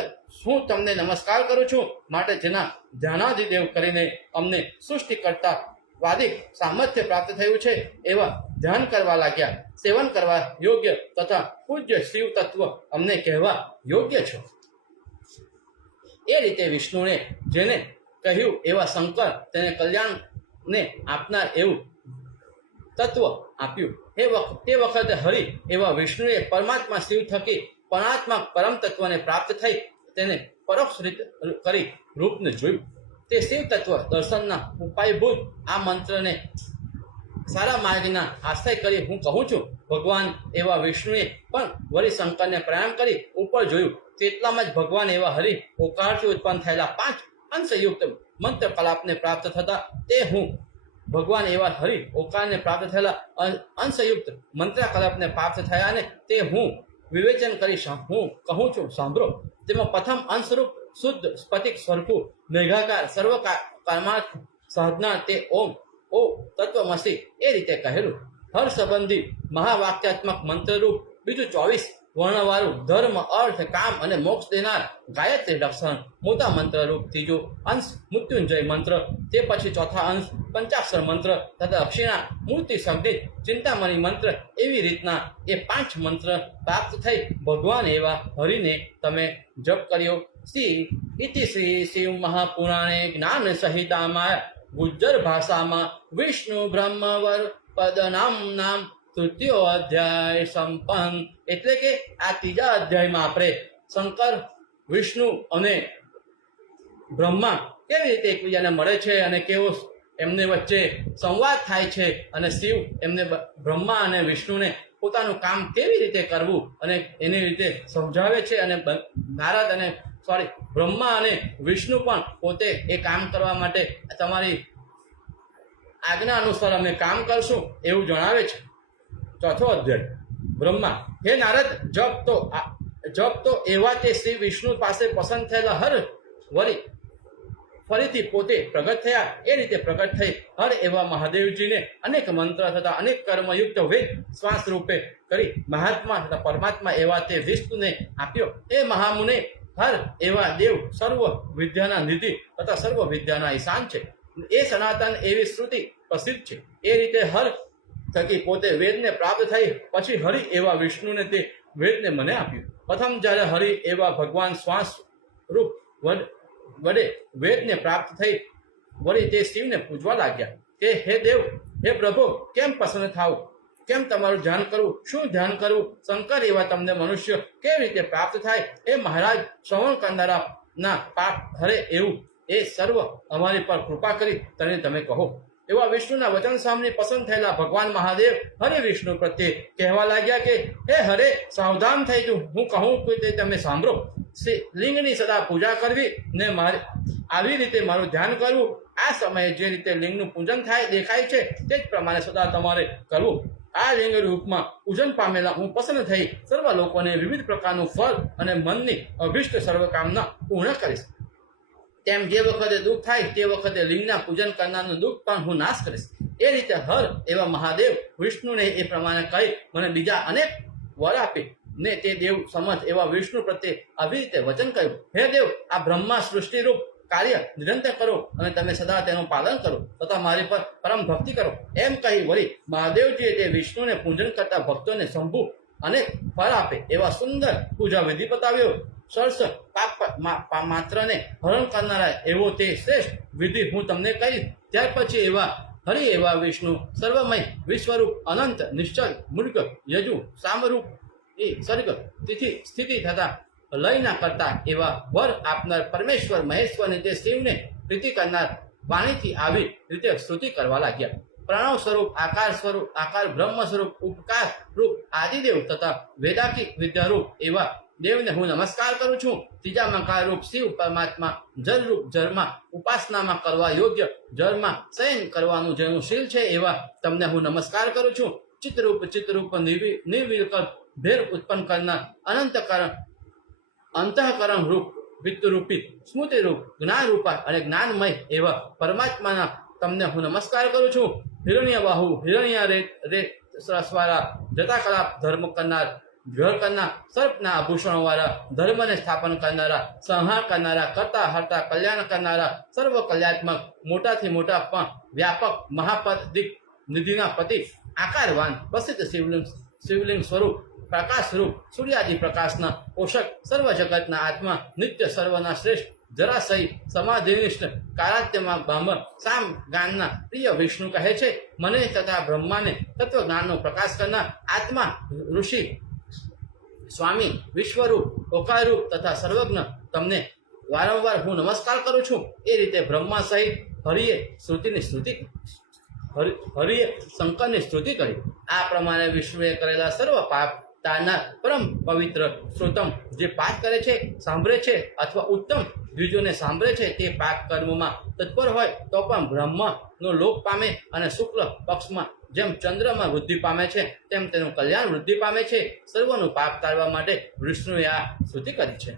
હું તમને નમસ્કાર કરું છું. માટે જેના ધ્યાનાધિદેવ કરીને અમને સૃષ્ટિ કરતા વાદિક સામર્થ્ય પ્રાપ્ત થયું છે એવા ધ્યાન કરવા લાગ્યા, સેવન કરવા યોગ્ય તથા પૂજ્ય શિવ તત્વ અમને કહેવા યોગ્ય છો. એ રીતે વિષ્ણુને જેને કહ્યું એવા શંકર તેને કલ્યાણને આપનાર એવું તત્વ આપ્યું. તે વખતે હરિ એવા વિષ્ણુએ પરમાત્મા શિવ થકી પરમાત્મા પરમ તત્વને પ્રાપ્ત થઈ તેને પરોક્ષ રીત કરી રૂપને જોયું. તે શિવ તત્વ દર્શનના ઉપાયભૂત આ મંત્રને સારા માર્ગના આશ્રય કરી હું કહું છું. ભગવાન એવા વિષ્ણુએ પણ વળી શંકરને પ્રણામ કરી ઉપર જોયું. તેટલામાં જ ભગવાન એવા હરિ ઓકારથી ઉત્પન્ન થયેલા 5 અંશયુક્ત મંત્ર કલાપને પ્રાપ્ત થતા તે હું ભગવાન એવા હરિ ઓકારને પ્રાપ્ત થયેલા અંશયુક્ત મંત્ર કલાપને પ્રાપ્ત થયા ને તે હું વિવેચન કરી હું કહું છું સાંભળો. તેમાં પ્રથમ અંશરૂપ શુદ્ધ સ્ફટિક સ્વરૂપું મેઘાકાર સર્વ કર્માર્થ સાધના તે ઓમ ઓ તત્વમસી એ રીતે કહેલું. હર સંબંધી મહાવાક્યાત્મક મંત્રરૂપ બીજું 24 વર્ણવાળું ધર્મ અર્થ કામ અને મોક્ષ દેનાર ગાયત્રી લક્ષણ મોટા મંત્રરૂપ ત્રીજો અંશ મૃત્યુંજય મંત્ર, તે પછી ચોથા અંશ પંચાક્ષર મંત્ર તથા દક્ષિણા મૂર્તિ સંગીત ચિંતામણી મંત્ર. એવી રીતના એ 5 મંત્ર પ્રાપ્ત થઈ ભગવાન એવા હરિને તમે જપ કર્યો. શ્રી શિવ મહાપુરાણે જ્ઞાન સહિતામાં ગુજ્જર ભાષામાં વિષ્ણુ બ્રહ્મવર પદનામ નામ તૃતીયો અધ્યાય સંપન્ન. એટલે કે આ ત્રીજા અધ્યાયમાં આપણે શંકર વિષ્ણુ અને બ્રહ્મા કેવી રીતે એકબીજાને મળે છે અને કેવો એમને વચ્ચે સંવાદ થાય છે અને શિવ એમને બ્રહ્મા અને વિષ્ણુને પોતાનું કામ કેવી રીતે કરવું અને એની રીતે સમજાવે છે. અને નારદ અને બ્રહ્મા અને વિષ્ણુ પણ પોતે એ કામ કરવા માટે તમારી આજ્ઞા અનુસાર અમે કામ કરશું એવું જણાવે છે. ચોથો અધ્યાય બ્રહ્મા. હે નારદ, જપ તો એવા તે શ્રી વિષ્ણુ પાસે પસંદ થયેલા હર વળી ફરીથી પોતે પ્રગટ થયા એ રીતે પ્રગટ થઈ હર એવા મહાદેવજીને અનેક મંત્ર તથા અનેક કર્મયુક્ત વેદ શ્વાસ રૂપે કરી મહાત્મા તથા પરમાત્મા એવા તે વિષ્ણુને આપ્યો. એ મહામુને હર એવા દેવ સર્વ વિદ્યાના નિધિ તથા સર્વ વિદ્યાના ઈશાન છે. એ સનાતન એવી શ્રુતિ પ્રસિદ્ધ છે. એ રીતે હર થકી પોતે વેદને પ્રાપ્ત થઈ પછી હરિ એવા વિષ્ણુને તે વેદને મને આપ્યું. પ્રથમ જ્યારે હરિ એવા ભગવાન શ્વાસ રૂપ વડે વેદને પ્રાપ્ત થઈ વળી તે શિવને પૂજવા લાગ્યા. તે હે દેવ, હે પ્રભુ, કેમ પ્રસન્ન થાવ, કેમ તમારું ધ્યાન કરવું, શું ધ્યાન કરવું? શંકર એવા તમને મનુષ્ય કેવી રીતે પ્રાપ્ત થાય? એ મહારાજ શ્રવણ કરનારા ના પાપ હરે એવું એ સર્વ અમારી પર કૃપા કરી તમે કહો. એવા વિષ્ણુના વચન સામે પસંદ થયેલા ભગવાન મહાદેવ હરે વિષ્ણુ પ્રત્યે કહેવા લાગ્યા કે હે હરે, સાવધાન થઈ તું, હું કહું તે તમે સાંભળો. લિંગની સદા પૂજા કરવી ને આવી રીતે મારું ધ્યાન કરવું. આ સમયે જે રીતે લિંગનું પૂજન દેખાય છે તે જ પ્રમાણે સદા તમારે કરવું. આ લિંગ રૂપમાં પૂજન પામેલા હું પ્રસન્ન થઈ સર્વ લોકોને વિવિધ પ્રકારનું ફળ અને મનની અભિષ્ટ સર્વકામના પૂર્ણ કરીશ. તેમ જે વખતે દુઃખ થાય તે વખતે લિંગના પૂજન કરનારનું દુઃખ પણ હું નાશ કરીશ. એ રીતે હર એવા મહાદેવ વિષ્ણુને એ પ્રમાણે કહી મને બીજા અનેક વર આપી ને તે દેવ સમજ એવા વિષ્ણુ પ્રત્યે આવી રીતે વચન કર્યું. હે દેવ, આ બ્રહ્મા સૃષ્ટિરૂપ કાર્ય નિરંતર કરો અને તમે સદા તેનું પાલન કરો તથા મારી પર પરમ ભક્તિ કરો. એમ કહી વળી મહાદેવજીએ તે વિષ્ણુને પૂજન કરતા ભક્તોને શંભુ અનેક ફળ આપે એવા સુંદર પૂજા વિધિ બતાવ્યો. સરસ પાપ માત્રને હરણ કરનારા એવો તે શ્રેષ્ઠ વિધિ હું તમને કહીશ. ત્યાર પછી એવા હરિ એવા વિષ્ણુ સર્વમય વિશ્વરૂપ અનંત નિશ્ચલ મૂર્ખ યજુ સામરૂપ એ સર્ગ તિથિ સ્થિતિ થતા લયના કરતા એવા વર આપનાર પરમેશ્વર મહેશ્વરને તે શિવને પ્રીતિ કરનાર વાણીથી આવી રીતે સ્તુતિ કરવા લાગ્યા. પ્રણવ સ્વરૂપ આકાર બ્રહ્મ સ્વરૂપ ઉપકાર રૂપ આદિદેવ તથા વેદાંતિક વિદ્યારૂપ એવા દેવને હું નમસ્કાર કરું છું. ત્રીજા મકાર રૂપ શિવ પરમાત્મા જળ રૂપ જળમાં ઉપાસનામાં કરવા યોગ્ય જળમાં શયન કરવાનું જેનું શીલ છે એવા તમને હું નમસ્કાર કરું છું. ચિત્તરૂપ નિર્વિકલ્પ ભેર ઉત્પન્ન કરનાર અંતઃકરણ રૂપ વિત્તરૂપી સ્મૃતિરૂપ જ્ઞાનરૂપા અને જ્ઞાનમય એવા પરમાત્માના તમને હું નમસ્કાર કરું છું. હિરણ્યબાહુ હિરણ્ય રે સરસવાળા જતા કલાપ ધર્મ કરનાર ઘર કરનાર સર્પના આભૂષણો વાળા ધર્મને સ્થાપન કરનારા સંહાર કરનારા કરતા હરતા કલ્યાણ કરનારા સર્વ કલ્યાત્મક મોટાથી મોટા પણ વ્યાપક મહાપદિક નિધિના પતિ આકારવાન પ્રસિદ્ધ શિવલિંગ સ્વરૂપ પ્રકાશ રૂપ સૂર્યાદિ પ્રકાશના પોષક સર્વ જગતના આત્મા નિત્ય સર્વના શ્રેષ્ઠ જરાસય સમાધિનિષ્ઠ કારાત્યમાં બ્રહ્મ સામ જ્ઞાનના પ્રિય વિષ્ણુ કહે છે, મને તથા બ્રહ્માને તત્વજ્ઞાનનો પ્રકાશ કરનાર આત્મા ઋષિ સ્વામી વિશ્વરૂપ ઓકારરૂપ તથા સર્વજ્ઞ તમને વારંવાર હું નમસ્કાર કરું છું. એ રીતે બ્રહ્મા સહિત હરિએ શંકરની સ્તુતિ કરી. આ પ્રમાણે વિષ્ણુએ કરેલા સર્વ પાપ તારનાર પરમ પવિત્ર શ્રોતમ જે પાઠ કરે છે, સાંભળે છે અથવા ઉત્તમ દ્વિજોને સાંભળે છે તે પાપ કર્મમાં તત્પર હોય તો પણ બ્રહ્મનો લોક પામે અને શુક્લ પક્ષમાં જેમ ચંદ્રમાં વૃદ્ધિ પામે છે તેમ તેનું કલ્યાણ વૃદ્ધિ પામે છે. સર્વનું પાપ તારવા માટે વિષ્ણુએ આ સ્તુતિ કરી છે.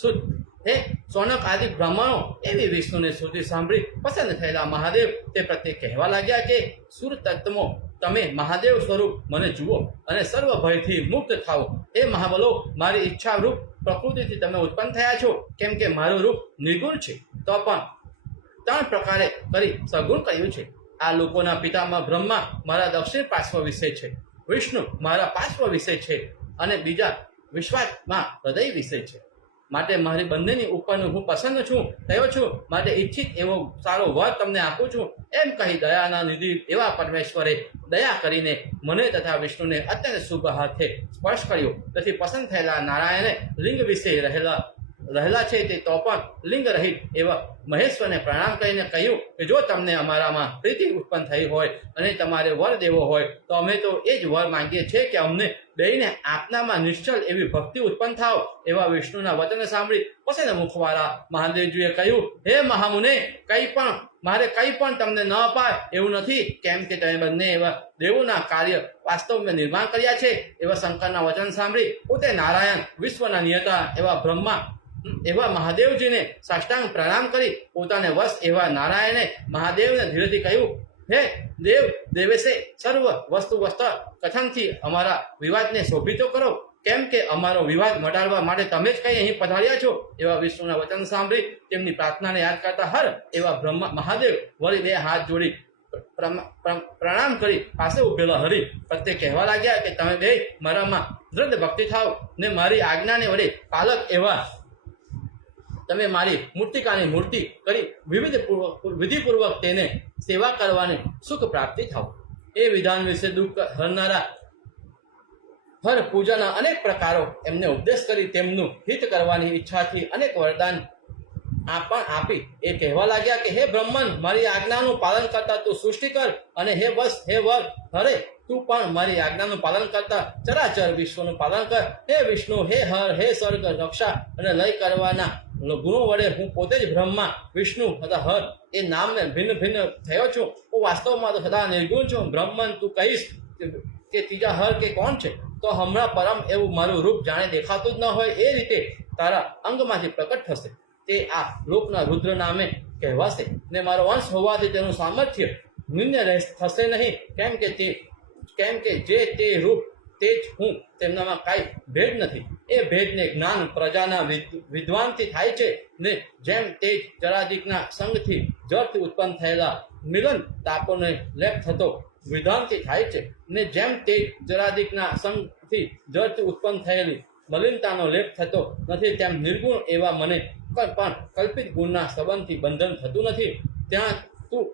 શુદ્ધ હે સોનક આદિ બ્રાહ્મણો એવી વિષ્ણુની સ્તુતિ સાંભળી પસંદ થયેલા મહાદેવ તે પ્રત્યે કહેવા લાગ્યા કે સુર તત્વો તમે મહાદેવ સ્વરૂપ મને જુઓ અને સર્વ ભયથી મુક્ત થાઓ. હે મહાબલો, મારી ઈચ્છા રૂપ પ્રકૃતિથી તમે ઉત્પન્ન થયા છો, કેમ કે મારું રૂપ નિર્ગુણ છે તો પણ 3 પ્રકારે કરી સગુણ કર્યું છે. આ લોકોના પિતામાં બ્રહ્મા મારા દક્ષિણ પાર્શ્વ વિશે છે, વિષ્ણુ મારા પાર્શ્વ વિશે છે અને બીજા વિશ્વાસમાં હૃદય વિશે છે. માટે મારી બંનેની ઉપરનું હું પસંદ થયો છું, માટે ઈચ્છિત એવો સારો વર તમને આપું છું. એમ કહી દયાના નિધિ એવા પરમેશ્વરે દયા કરીને મને તથા વિષ્ણુને અત્યંત શુભ હાથે સ્પર્શ કર્યો. તેથી પસંદ થયેલા નારાયણે લિંગ વિશે રહેલા છે તે તો પણ લિંગ રહિત એવા મહેશ્વરને પ્રણામ કરીને કહ્યું કે જો તમને અમારામાં પ્રીતિ ઉત્પન્ન થઈ હોય અને તમારે વર દેવો હોય તો અમે તો એ જ વર માંગીએ છીએ કે અમને બેયને આપનામાં નિશ્ચલ એવી ભક્તિ ઉત્પન્ન થાવ. એવા વિષ્ણુના વચન સાંભળી પસંદ મુખવાળા મહાદેવજીએ કહ્યું, હે મહામુને, મારે કંઈ પણ તમને ન અપાય એવું નથી, કેમ કે તમે બંને એવા દેવોના કાર્ય વાસ્તવમાં નિર્માણ કર્યા છે. એવા શંકરના વચન સાંભળી પોતે નારાયણ વિશ્વના નિયતા એવા મહાદેવજીને સાષ્ટાંગ પ્રણામ કરી પોતાને વશ એવા નારાયણે મહાદેવને ધીરેથી કહ્યું, હે દેવેશે સર્વ વસ્તુ કથનથી અમારા વિવાદને શોભિતો કરો, કેમ કે અમારો વિવાદ મટાડવા માટે તમે જ કઈ અહીં પધાર્યા છો. એવા વિષ્ણુના વચન સાંભળી તેમની પ્રાર્થનાને યાદ કરતા હર એવા બ્રહ્મા મહાદેવ વળી 2 હાથ જોડી પ્રણામ કરી પાસે ઉભેલા હરિ પ્રત્યે કહેવા લાગ્યા કે તમે બે મારામાં દ્રઢ ભક્તિ થાવ ને મારી આજ્ઞાને વડે પાલક એવા તમે મારી મૂર્તિકાની મૂર્તિ કરી વિધિપૂર્વક તેને સેવા કરવાની સુખ પ્રાપ્તિ થાવ. એ વિધાન વિશે દુઃખ હરનારા હર પૂજાના અનેક પ્રકારો એમને ઉપદેશ કરી તેમનું હિત કરવાની ઈચ્છાથી અનેક વરદાન આપી એ કહેવા લાગ્યા કે હે બ્રહ્મન, મારી આજ્ઞાનું પાલન કરતા તું સૃષ્ટિ કર અને હે વર હરે તું પણ મારી આજ્ઞાનું પાલન કરતા ચરાચર વિશ્વનું પાલન કર. હે વિષ્ણુ, હે હર, હે સ્વર્ગ રક્ષા અને લય કરવાના ગુણો વડે હું પોતે જ બ્રહ્મા વિષ્ણુ તથા હર એ નામને ભિન્ન થયો છું. હું વાસ્તવમાં તો સદા નિર્ગુણ છું. બ્રહ્મન, તું કહીશ કે ત્રીજા હર કે કોણ છે તો હમણાં પરમ એવું મારું રૂપ જાણે દેખાતું જ ન હોય એ રીતે તારા અંગમાંથી પ્રકટ થશે. તે આ લોકના રુદ્ર નામે કહેવાશે ને મારો વંશ હોવાથી તેનું સામર્થ્ય નિમ્ન થશે નહીં, કેમ કે જે તે રૂપ તે જ હું, તેમનામાં કાંઈ ભેદ નથી. એ ભેદને જ્ઞાન પ્રજાના વિદ્વાનથી થાય છે ને જેમ તે જરાદિકના સંગથી જળથી ઉત્પન્ન થયેલા મિલન તાપોને લેપ થતો વિધાનથી થાય છે ને જેમ તે જરાદિકના સંગથી જળથી ઉત્પન્ન થયેલી મલિનતાનો લેપ થતો નથી, તેમ નિર્ગુણ એવા મને પણ કલ્પિત ગુણના સંબંધથી બંધન થતું નથી. ત્યાં તું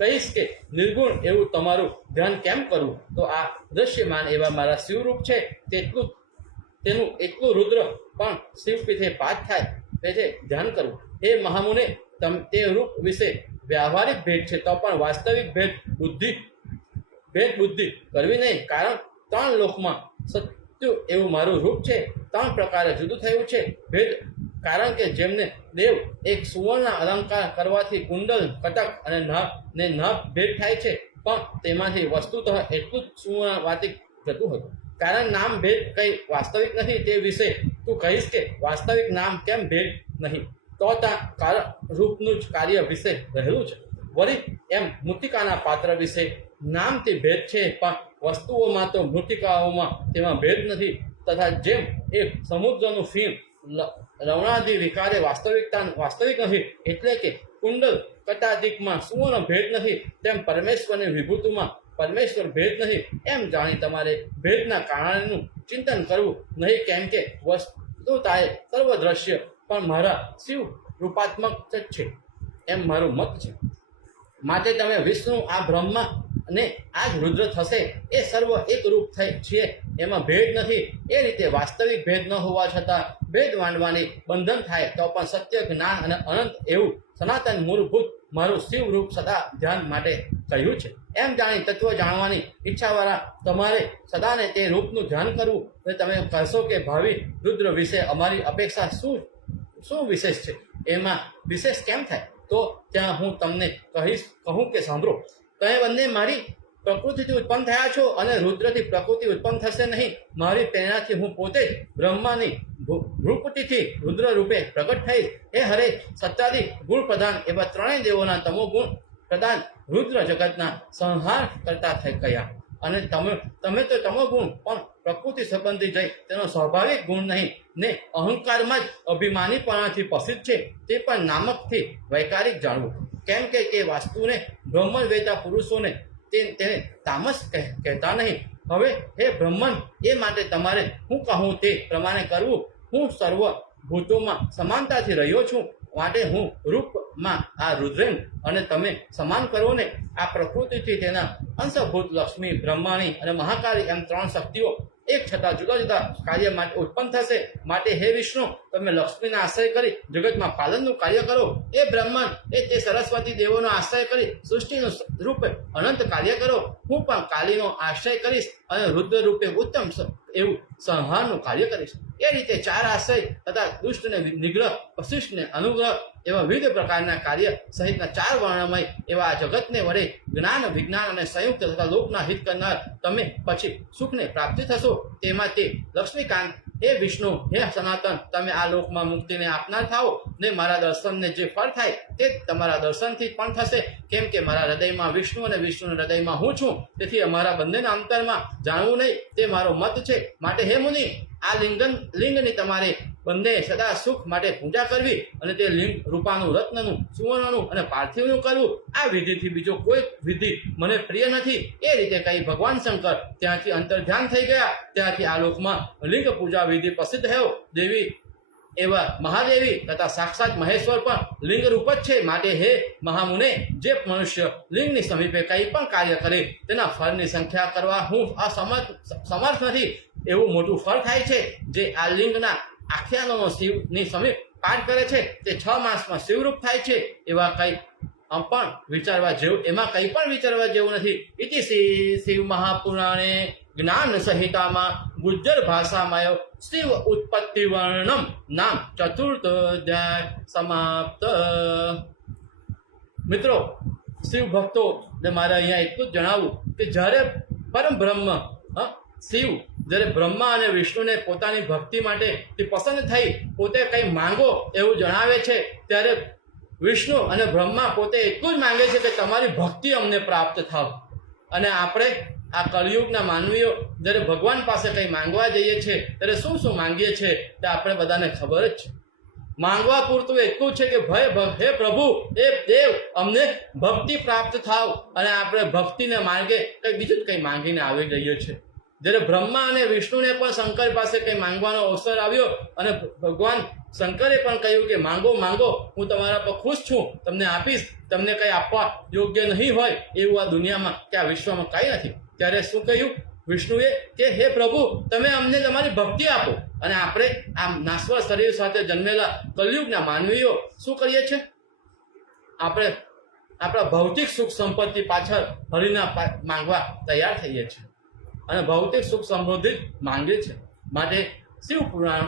કહીશ કે નિર્ગુણ એવું તમારું ધ્યાન કેમ કરવું? તો આ દ્રશ્યમાન એવા મારા શિવરૂપ છે તેનું એટલું રુદ્ર પણ શિવપીઠે પાઠ થાય તે ધ્યાન કરવું. હે મહામુને, તે રૂપ વિશે વ્યાવહારિક ભેદ છે તો પણ વાસ્તવિક ભેદ બુદ્ધિ કરવી નહીં, કારણ 3 લોકમાં સત્ય એવું મારું રૂપ છે. 3 પ્રકારે જુદું થયું છે ભેદ, કારણ કે જેમને દેવ એક સુવર્ણ અલંકાર કરવાથી કુંડલ કટક અને નભ ભેદ થાય છે, પણ તેમાંથી વસ્તુતઃ એટલું જ સુવર્ણવાતિક જતું હતું. કારણ નામ ભેદ કંઈ વાસ્તવિક નથી તે વિશે તું કહીશ કે વાસ્તવિક નામ કેમ ભેદ નહીં? તો ત્યાં રૂપનું જ કાર્ય વિશે રહેલું છે. વળી એમ મૃત્તિકાના પાત્ર વિશે નામથી ભેદ છે, પણ વસ્તુઓમાં તો મૃત્તિકાઓમાં તેમાં ભેદ નથી. તથા જેમ એક સમુદ્રનું ફીણ લવણાદિ વિકારે વાસ્તવિક નથી, એટલે કે કુંડલ કટાદિકમાં સુવર્ણ ભેદ નથી, તેમ પરમેશ્વરની વિભૂતિમાં પરમેશ્વર ભેદ નહીં, એમ જાણી તમારે ભેદના કારણનું ચિંતન કરવું નહીં, કેમ કે વસ્તુતાએ સર્વ દ્રશ્ય પણ મારા શિવ રૂપાત્મક જ છે, એમ મારું મત છે. માટે તમે વિષ્ણુ આ બ્રહ્મા અને આ જ રુદ્ર થશે, એ સર્વ એક રૂપ થઈ છે, એમાં ભેદ નથી. એ રીતે વાસ્તવિક ભેદ ન હોવા છતાં ભેદ માંડવાની બંધન થાય તો પણ સત્ય, જ્ઞાન અને અનંત એવું સનાતન મૂળભૂત મારું શિવ રૂપ સદા ધ્યાન માટે કહ્યું છે. એમ જાણી તત્વ જાણવાની ઈચ્છાવાળા તમારે સદાને તે રૂપનું ધ્યાન કરવું. અને તમે કહેશો કે ભાવિ રુદ્ર વિશે અમારી અપેક્ષા શું વિશેષ છે, એમાં વિશેષ કેમ થાય? તો ત્યાં હું તમને કહું કે સાંભળો. તમે બંને મારી પ્રકૃતિથી ઉત્પન્ન થયા છો અને રુદ્રથી પ્રકૃતિ ઉત્પન્ન થશે નહીં. મારી પ્રેરણાથી હું પોતે જ બ્રહ્માની ભ્રુકુટીથી રુદ્ર રૂપે પ્રગટ થઈશ. એ હરે સત્તાદી ગુણ પ્રધાન એવા ત્રણેય દેવોના તમો ગુણ પ્રધાન રુદ્ર જગતના સંહાર કરતા થઈ ગયા. અને તમે તો તમો ગુણ પણ પ્રકૃતિ સંબંધી જઈ તેનો સ્વાભાવિક ગુણ નહીં ને અહંકારમાં જ અભિમાનીપણાથી પ્રસિદ્ધ છે, તે પણ નામકથી વૈકારિક જાણવું. કેમ કે તે વાસ્તુને બ્રહ્મણ વેતા પુરુષોને તેને તામસ કહેતા નહીં. હવે હે બ્રહ્મણ, એ માટે તમારે હું કહું તે પ્રમાણે કરવું. હું સર્વ ભૂતોમાં સમાનતાથી રહ્યો છું, માટે હું રૂપમાં આ રુદ્રેન અને તમે સમાન કરો ને. આ પ્રકૃતિથી તેના અંશભૂત લક્ષ્મી, બ્રહ્માણી અને મહાકાળી એમ ત્રણ શક્તિઓ એક છતાં જુદા જુદા કાર્ય માટે ઉત્પન્ન થશે. માટે હે વિષ્ણુ, તમે લક્ષ્મીના આશ્રય કરી જગતમાં પાલનનું કાર્ય કરો. એ બ્રહ્માંડ એ તે સરસ્વતી દેવોનો આશ્રય કરી સૃષ્ટિનું રૂપે અનંત કાર્ય કરો. હું પણ કાલીનો આશ્રય કરીશ અને રુદ્ર રૂપે ઉત્તમ એવું સંહારનું કાર્ય કરીશ. એ રીતે ચાર આશ્રય તથા દુષ્ટને નિગ્રહ, વશિષ્ઠને અનુગ્રહ એવા વિવિધ પ્રકારના કાર્ય સહિતના ચાર વર્ણમય એવા જગતને વડે જ્ઞાન, વિજ્ઞાન અને સંયુક્ત તથા લોકના હિત કરનાર તમે પછી સુખને પ્રાપ્તિ થશો. તેમાં તે લક્ષ્મીકાંત, હે વિષ્ણુ, હે સનાતન, તમે આ લોકમાં મુક્તિને આપનાર થાઓ ને મારા દર્શનને જે ફળ થાય તે તમારા દર્શનથી પણ થશે. કેમ કે મારા હૃદયમાં વિષ્ણુ અને વિષ્ણુના હૃદયમાં હું છું. તેથી અમારા બંનેના અંતરમાં જાણવું નહીં, તે મારો મત છે. માટે હે મુનિ, આ લિંગની તમારે બંને સદા સુખ માટે પૂજા કરવી અને તે લિંગ રૂપાનું, રત્નનું, સુવર્ણનું અને પાર્થિવનું કરવું. આ વિધિથી બીજો કોઈ વિધિ મને પ્રિય નથી. એ રીતે કહી ભગવાન શંકર ત્યાંથી અંતર્ધ્યાન થઈ ગયા. ત્યાંથી આ લોકમાં લિંગ પૂજા વિધિ પ્રસિદ્ધ થયો. દેવી એવા મહાદેવી તથા સાક્ષાત મહેશ્વર પણ લિંગ રૂપ જ છે. માટે હે મહામુને, જે મનુષ્ય લિંગની સમીપે કંઈ પણ કાર્ય કરે તેના ફળની સંખ્યા કરવા હું સમર્થ નથી. એવું મોટું ફળ થાય છે. જે આ લિંગના આખ્યાનોનો શિવની સમીપ પાઠ કરે છે તે 6 માસમાં શિવરૂપ થાય છે. એમાં કંઈ પણ વિચારવા જેવું નથી. ઇતિ શિવ મહાપુરાણે જ્ઞાન સંહિતામાં ગુજ્જર ભાષામાં શિવ ઉત્પત્તિ વર્ણમ નામ ચતુર્થ અધ્યાય સમાપ્ત. મિત્રો, શિવ ભક્તો ને મારે અહીંયા એટલું જ જણાવવું કે જ્યારે પરમ બ્રહ્મ શિવ જ્યારે બ્રહ્મા અને વિષ્ણુને પોતાની ભક્તિ માટે તે પસંદ થઈ પોતે કંઈ માંગો એવું જણાવે છે, ત્યારે વિષ્ણુ અને બ્રહ્મા પોતે એટલું જ માંગે છે કે તમારી ભક્તિ અમને પ્રાપ્ત થાવ. અને આપણે આ કળિયુગના માનવીઓ જ્યારે ભગવાન પાસે કંઈ માંગવા જઈએ છીએ ત્યારે શું માંગીએ છીએ તે આપણે બધાને ખબર જ છે. માંગવા પૂરતું એટલું છે કે હે પ્રભુ, હે દેવ, અમને ભક્તિ પ્રાપ્ત થાવ. અને આપણે ભક્તિને માર્ગે કંઈ બીજું જ કંઈ માંગીને આવી જઈએ છીએ. જ્યારે બ્રહ્મા અને વિષ્ણુને પણ શંકર પાસે કંઈ માંગવાનો અવસર આવ્યો અને ભગવાન શંકરે પણ કહ્યું કે માંગો, હું તમારા પર ખુશ છું, તમને આપીશ. તમને કંઈ આપવા યોગ્ય નહીં હોય એવું આ દુનિયામાં કે આ વિશ્વમાં કંઈ નથી. ત્યારે શું કહ્યું વિષ્ણુએ કે હે પ્રભુ, તમે અમને તમારી ભક્તિ આપો. અને આપણે આ નાશ્વર શરીર સાથે જન્મેલા કલયુગના માનવીઓ શું કરીએ છીએ? આપણે આપણા ભૌતિક સુખ સંપત્તિ પાછળ હરિના માંગવા તૈયાર થઈએ છીએ અને ભૌતિક સુખ સમૃદ્ધિ માંગે છે. માટે શિવ પુરાણ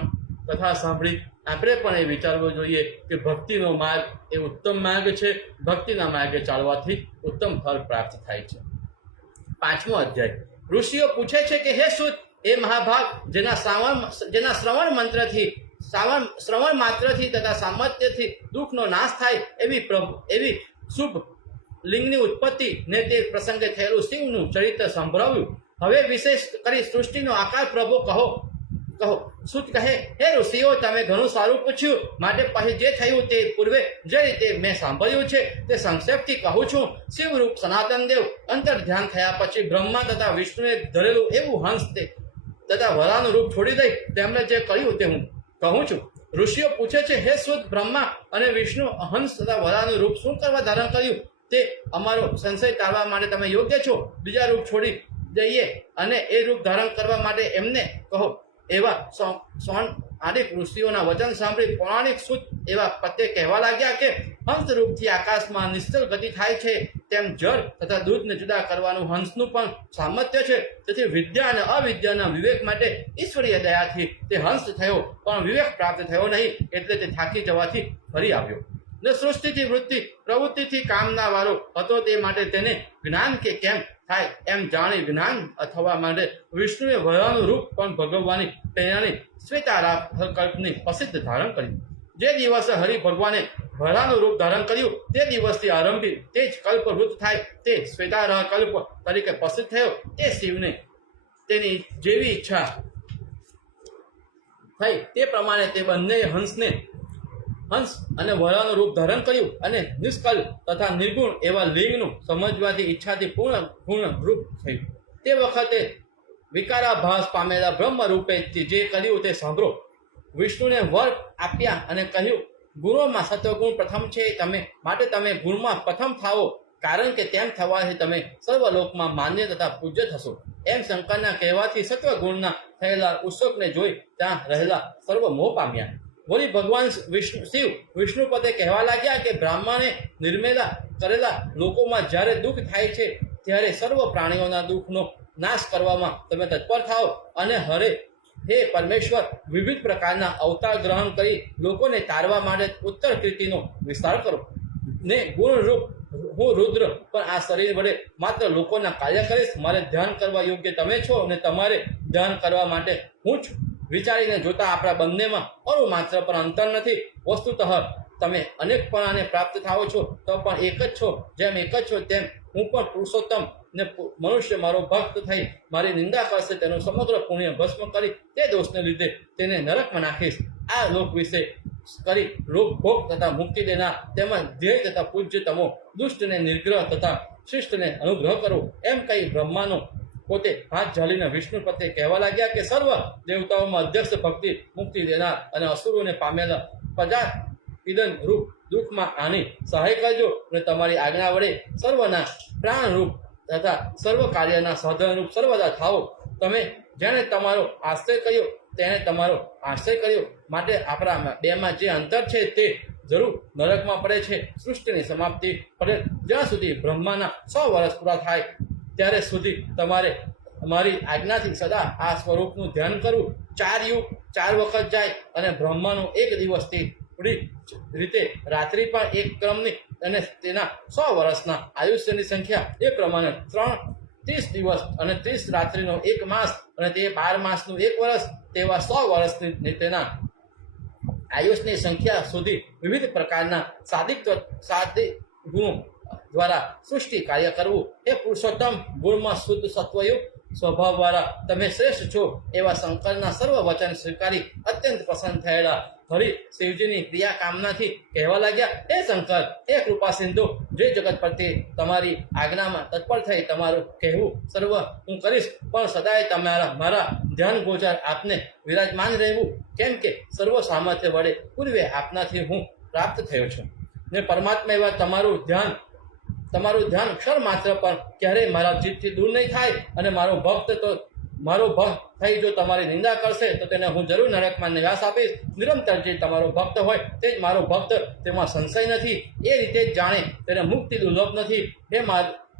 કથા સાંભળી આપણે પણ એ વિચારવું જોઈએ કે ભક્તિનો માર્ગ એ ઉત્તમ માર્ગ છે. ભક્તિના માર્ગે ચાલવાથી ઉત્તમ ફળ પ્રાપ્ત થાય છે. 5મો અધ્યાય. ઋષિઓ પૂછે છે કે હે સૂત, એ મહાભાગ જેના શ્રવણ માત્રથી તથા સામર્થ્યથી દુઃખનો નાશ થાય એવી શુભ લિંગની ઉત્પત્તિ ને તે પ્રસંગે થયેલું શિવનું ચરિત્ર સંભળાવ્યું. હવે વિશેષ કરી સૃષ્ટિનો આકાર પ્રભુ કહો. કહો. સૂત કહે, હે ઋષિઓ, તમે ઘણું સારું પૂછ્યું. માટે પછી જે થયું તે પૂર્વે જે રીતે મેં સાંભળ્યું છે તે સંક્ષેપથી કહું છું. શિવરૂપ સનાતન દેવ અંતર ધ્યાન થયા પછી બ્રહ્મા તથા વિષ્ણુએ ધરેલું એવું હંસ તે તથા વરાનું રૂપ છોડી દઈ તેમણે જે કર્યું તે હું કહું છું. ઋષિઓ પૂછે છે, હે શુદ્ધ બ્રહ્મા અને વિષ્ણુ હંસ તથા વરાનું રૂપ શું કરવા ધારણ કર્યું? તે અમારો સંશય ટાળવા માટે તમે યોગ્ય છો. બીજા રૂપ છોડી દઈએ અને એ રૂપ ધારણ કરવા માટે એમને કહો. એવા સોન આદિક ઋષિઓના વચન સાંભળી પૌરાણિક સૂત એવા પતે કહેવા લાગ્યા કે હંસ રૂપથી આકાશમાં નિશ્ચલ ગતિ થાય છે તેમ જળ તથા દૂધને જુદા કરવાનું હંસનું પણ સામર્થ્ય છે. તેથી વિદ્યા અને અવિદ્યાના વિવેક માટે ઈશ્વરીય દયાથી તે હંસ થયો, પણ વિવેક પ્રાપ્ત થયો નહીં, એટલે તે થાકી જવાથી ફરી આવ્યો. ને સૃષ્ટિથી વૃત્તિ પ્રવૃત્તિથી કામના વાળો હતો, તે માટે તેને જ્ઞાન કે કેમ થાય એમ જાણી જ્ઞાન અથવા માટે વિષ્ણુએ વરાનું રૂપ પણ ભગવવાની પ્રેરણાની શ્વેતારા કલ્પની પ્રસિદ્ધ ધારણ કર્યું. જે દિવસે હરિ ભગવાને વરાનું રૂપ ધારણ કર્યું તે દિવસથી આરંભી તે જ કલ્પવૃત થાય તે શ્વેતારા કલ્પ તરીકે પ્રસિદ્ધ થયો. તે શિવને તેની જેવી ઈચ્છા થઈ તે પ્રમાણે તે બંને હંસ અને વરાનું રૂપ ધારણ કર્યું અને નિષ્કલ તથા નિર્ગુણ એવા લિંગનું સમજવાથી ઈચ્છાથી પૂર્ણ રૂપ થયું. તે વખતે વિકારાભાસ પામેલા બ્રહ્મ રૂપે જે કર્યું તે સાંભળો. વિષ્ણુને વર આપ્યા અને કહ્યું, ગુણોમાં સત્વગુણ પ્રથમ છે, માટે તમે ગુણમાં પ્રથમ થાઓ, કારણ કે તેમ થવાથી તમે સર્વલોકમાં માન્ય તથા પૂજ્ય થશો. એમ શંકરના કહેવાથી સત્વગુણના થયેલા ઉત્સુકને જોઈ ત્યાં રહેલા સર્વ મોહ પામ્યા. વળી ભગવાન શિવ વિષ્ણુપદે કહેવા લાગ્યા કે બ્રાહ્મણે નિર્મેલા કરેલા લોકોમાં જ્યારે દુઃખ થાય છે ત્યારે સર્વ પ્રાણીઓના દુઃખનો નાશ કરવામાં તમે તત્પર થાઓ અને હે પરમેશ્વર, વિવિધ પ્રકારના અવતાર ગ્રહણ કરી લોકોને તારવા માટે ઉત્તર કીર્તિનો વિસ્તાર કરો. ને ગુણરૂપ હું રુદ્ર પણ આ શરીર વડે માત્ર લોકોના કાર્ય કરીશ. મારે ધ્યાન કરવા યોગ્ય તમે છો અને તમારે ધ્યાન કરવા માટે હું છું. વિચારીને જોતા આપણા બંનેમાં અણુ માત્ર પણ અંતર નથી. વસ્તુતઃ તમે અનેકપણાને પ્રાપ્ત થાઓ છો તો પણ એક જ છો. જેમ એક જ છો તેમ હું પણ પુરુષોત્તમ ને મનુષ્ય મારો ભક્ત થઈ મારી નિંદા કરશે તેનું સમગ્ર પુણ્ય ભસ્મ કરી તે દોષને લીધે તેને નરકમાં નાખીશ. આ લોક વિશે કરી લોક ભોગ તથા મુક્તિ દેનાર તેમજ ધ્યેય તથા પૂજ્ય તમો દુષ્ટને નિર્ગ્રહ તથા શિષ્ટને અનુગ્રહ કરો. એમ કહી બ્રહ્માનો પોતે હાથ ઝાલીને વિષ્ણુ પ્રત્યે કહેવા લાગ્યા કે સર્વ દેવતાઓમાં અધ્યક્ષ ભક્તિ મુક્તિ દેનાર અને અસુરોને પામેલા પ્રજા પીડન રૂપ દુઃખમાં આની સહાય કરજો અને તમારી આજ્ઞા વડે સર્વના પ્રાણ રૂપ તથા સર્વ કાર્યના સાધન રૂપ સર્વદા થાઓ. તમે જેને તમારો આશ્રય કર્યો તેને તમારો આશ્રય કર્યો. માટે આપણા બેમાં જે અંતર છે તે જરૂર નરકમાં પડે છે. સૃષ્ટિની સમાપ્તિ પડે જ્યાં સુધી બ્રહ્માના 100 વર્ષ પૂરા થાય ત્યારે સુધી તમારે મારી આજ્ઞાથી સદા આ સ્વરૂપનું ધ્યાન કરવું. 4 યુગ 4 વખત જાય અને બ્રહ્માનું એક દિવસથી પૂરી રીતે રાત્રિ પણ એક ક્રમની અને તેના 100 વર્ષના આયુષ્યની સંખ્યા એ પ્રમાણે 30 દિવસ અને 30 રાત્રિનો 1 માસ અને તે 12 માસનું 1 વર્ષ તેવા 100 વર્ષની તેના આયુષની સંખ્યા સુધી વિવિધ પ્રકારના સાધિક ગુણો દ્વારા સૃષ્ટિ કાર્ય કરવું. એ પુરુષોત્તમ ગુણમાં શુદ્ધ સત્વયુક્ત સ્વભાવવાળા તમે શ્રેષ્ઠ છો એવા શંકરના સર્વ વચન સ્વીકારી અત્યંત પ્રસન્ન થયેલા હરિ શિવજીની ક્રિયા કામનાથી કહેવા લાગ્યા, હે શંકર, હે કૃપા સિંધુ, જે જગત પ્રત્યે તમારી આજ્ઞામાં તત્પર થઈ તમારું કહેવું સર્વ હું કરીશ, પણ સદાય મારા ધ્યાન ગોચર આપને વિરાજમાન રહેવું. કેમ કે સર્વ સામર્થ્ય વડે પૂર્વે આપનાથી હું પ્રાપ્ત થયો છું ને પરમાત્મા એવા તમારું ધ્યાન ક્ષણ માત્ર પણ ક્યારેય મારા ચિત્તથી દૂર નહીં થાય. અને મારો ભક્ત થઈ જો તમારી નિંદા કરશે તો તેને હું જરૂર નરકમાં નિવાસ આપીશ. નિરંતર જે તમારો ભક્ત હોય તે જ મારો ભક્ત, તેમાં સંશય નથી. એ રીતે જ જાણે તેને મુક્તિ દુર્લભ નથી.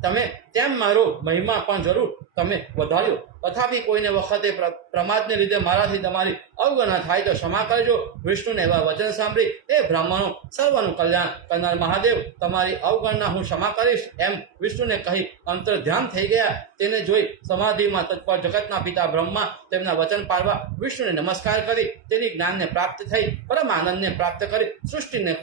તમે તેમ મારો મહિમા પણ જરૂર તમે વધાર્યો. તથાપી કોઈને વખતે પ્રમાદને લીધે મારાથી તમારી અવગણના થાય તો ક્ષમા કરજો. વિષ્ણુને એવા વચન સાંભળી એ બ્રાહ્મણો સર્વનું કલ્યાણ કરનાર મહાદેવ, તમારી અવગણના હું ક્ષમા કરીશ એમ વિષ્ણુને કહી અંતર ધ્યાન થઈ ગયા. તેને જોઈ સમાધિમાં તત્પર જગતના પિતા બ્રહ્મા તેમના વચન પાળવા વિષ્ણુને નમસ્કાર કરી તેની જ્ઞાનને પ્રાપ્ત થઈ પરમ આનંદને પ્રાપ્ત કરી સૃષ્ટિને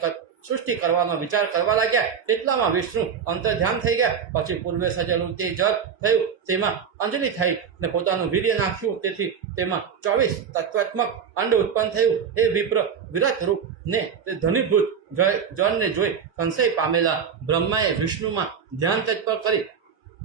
સૃષ્ટિ કરવાનો વિચાર કરવા લાગ્યા તેટલામાં વિષ્ણુ અંતર્ધ્યાન થઈ ગયા. પછી પૂર્વે સજેલું તે જળ થયું, તેમાં અંજલિ થઈ ને પોતાનું વીર્ય નાખ્યું, તેથી તેમાં 24 તત્વાત્મક અંડ ઉત્પન્ન થયું. એ વિપ્ર વિરાટ રૂપ ને તે ધનીભૂત જળને જોઈ સંશય પામેલા બ્રહ્માએ વિષ્ણુમાં ધ્યાન તત્પર કરી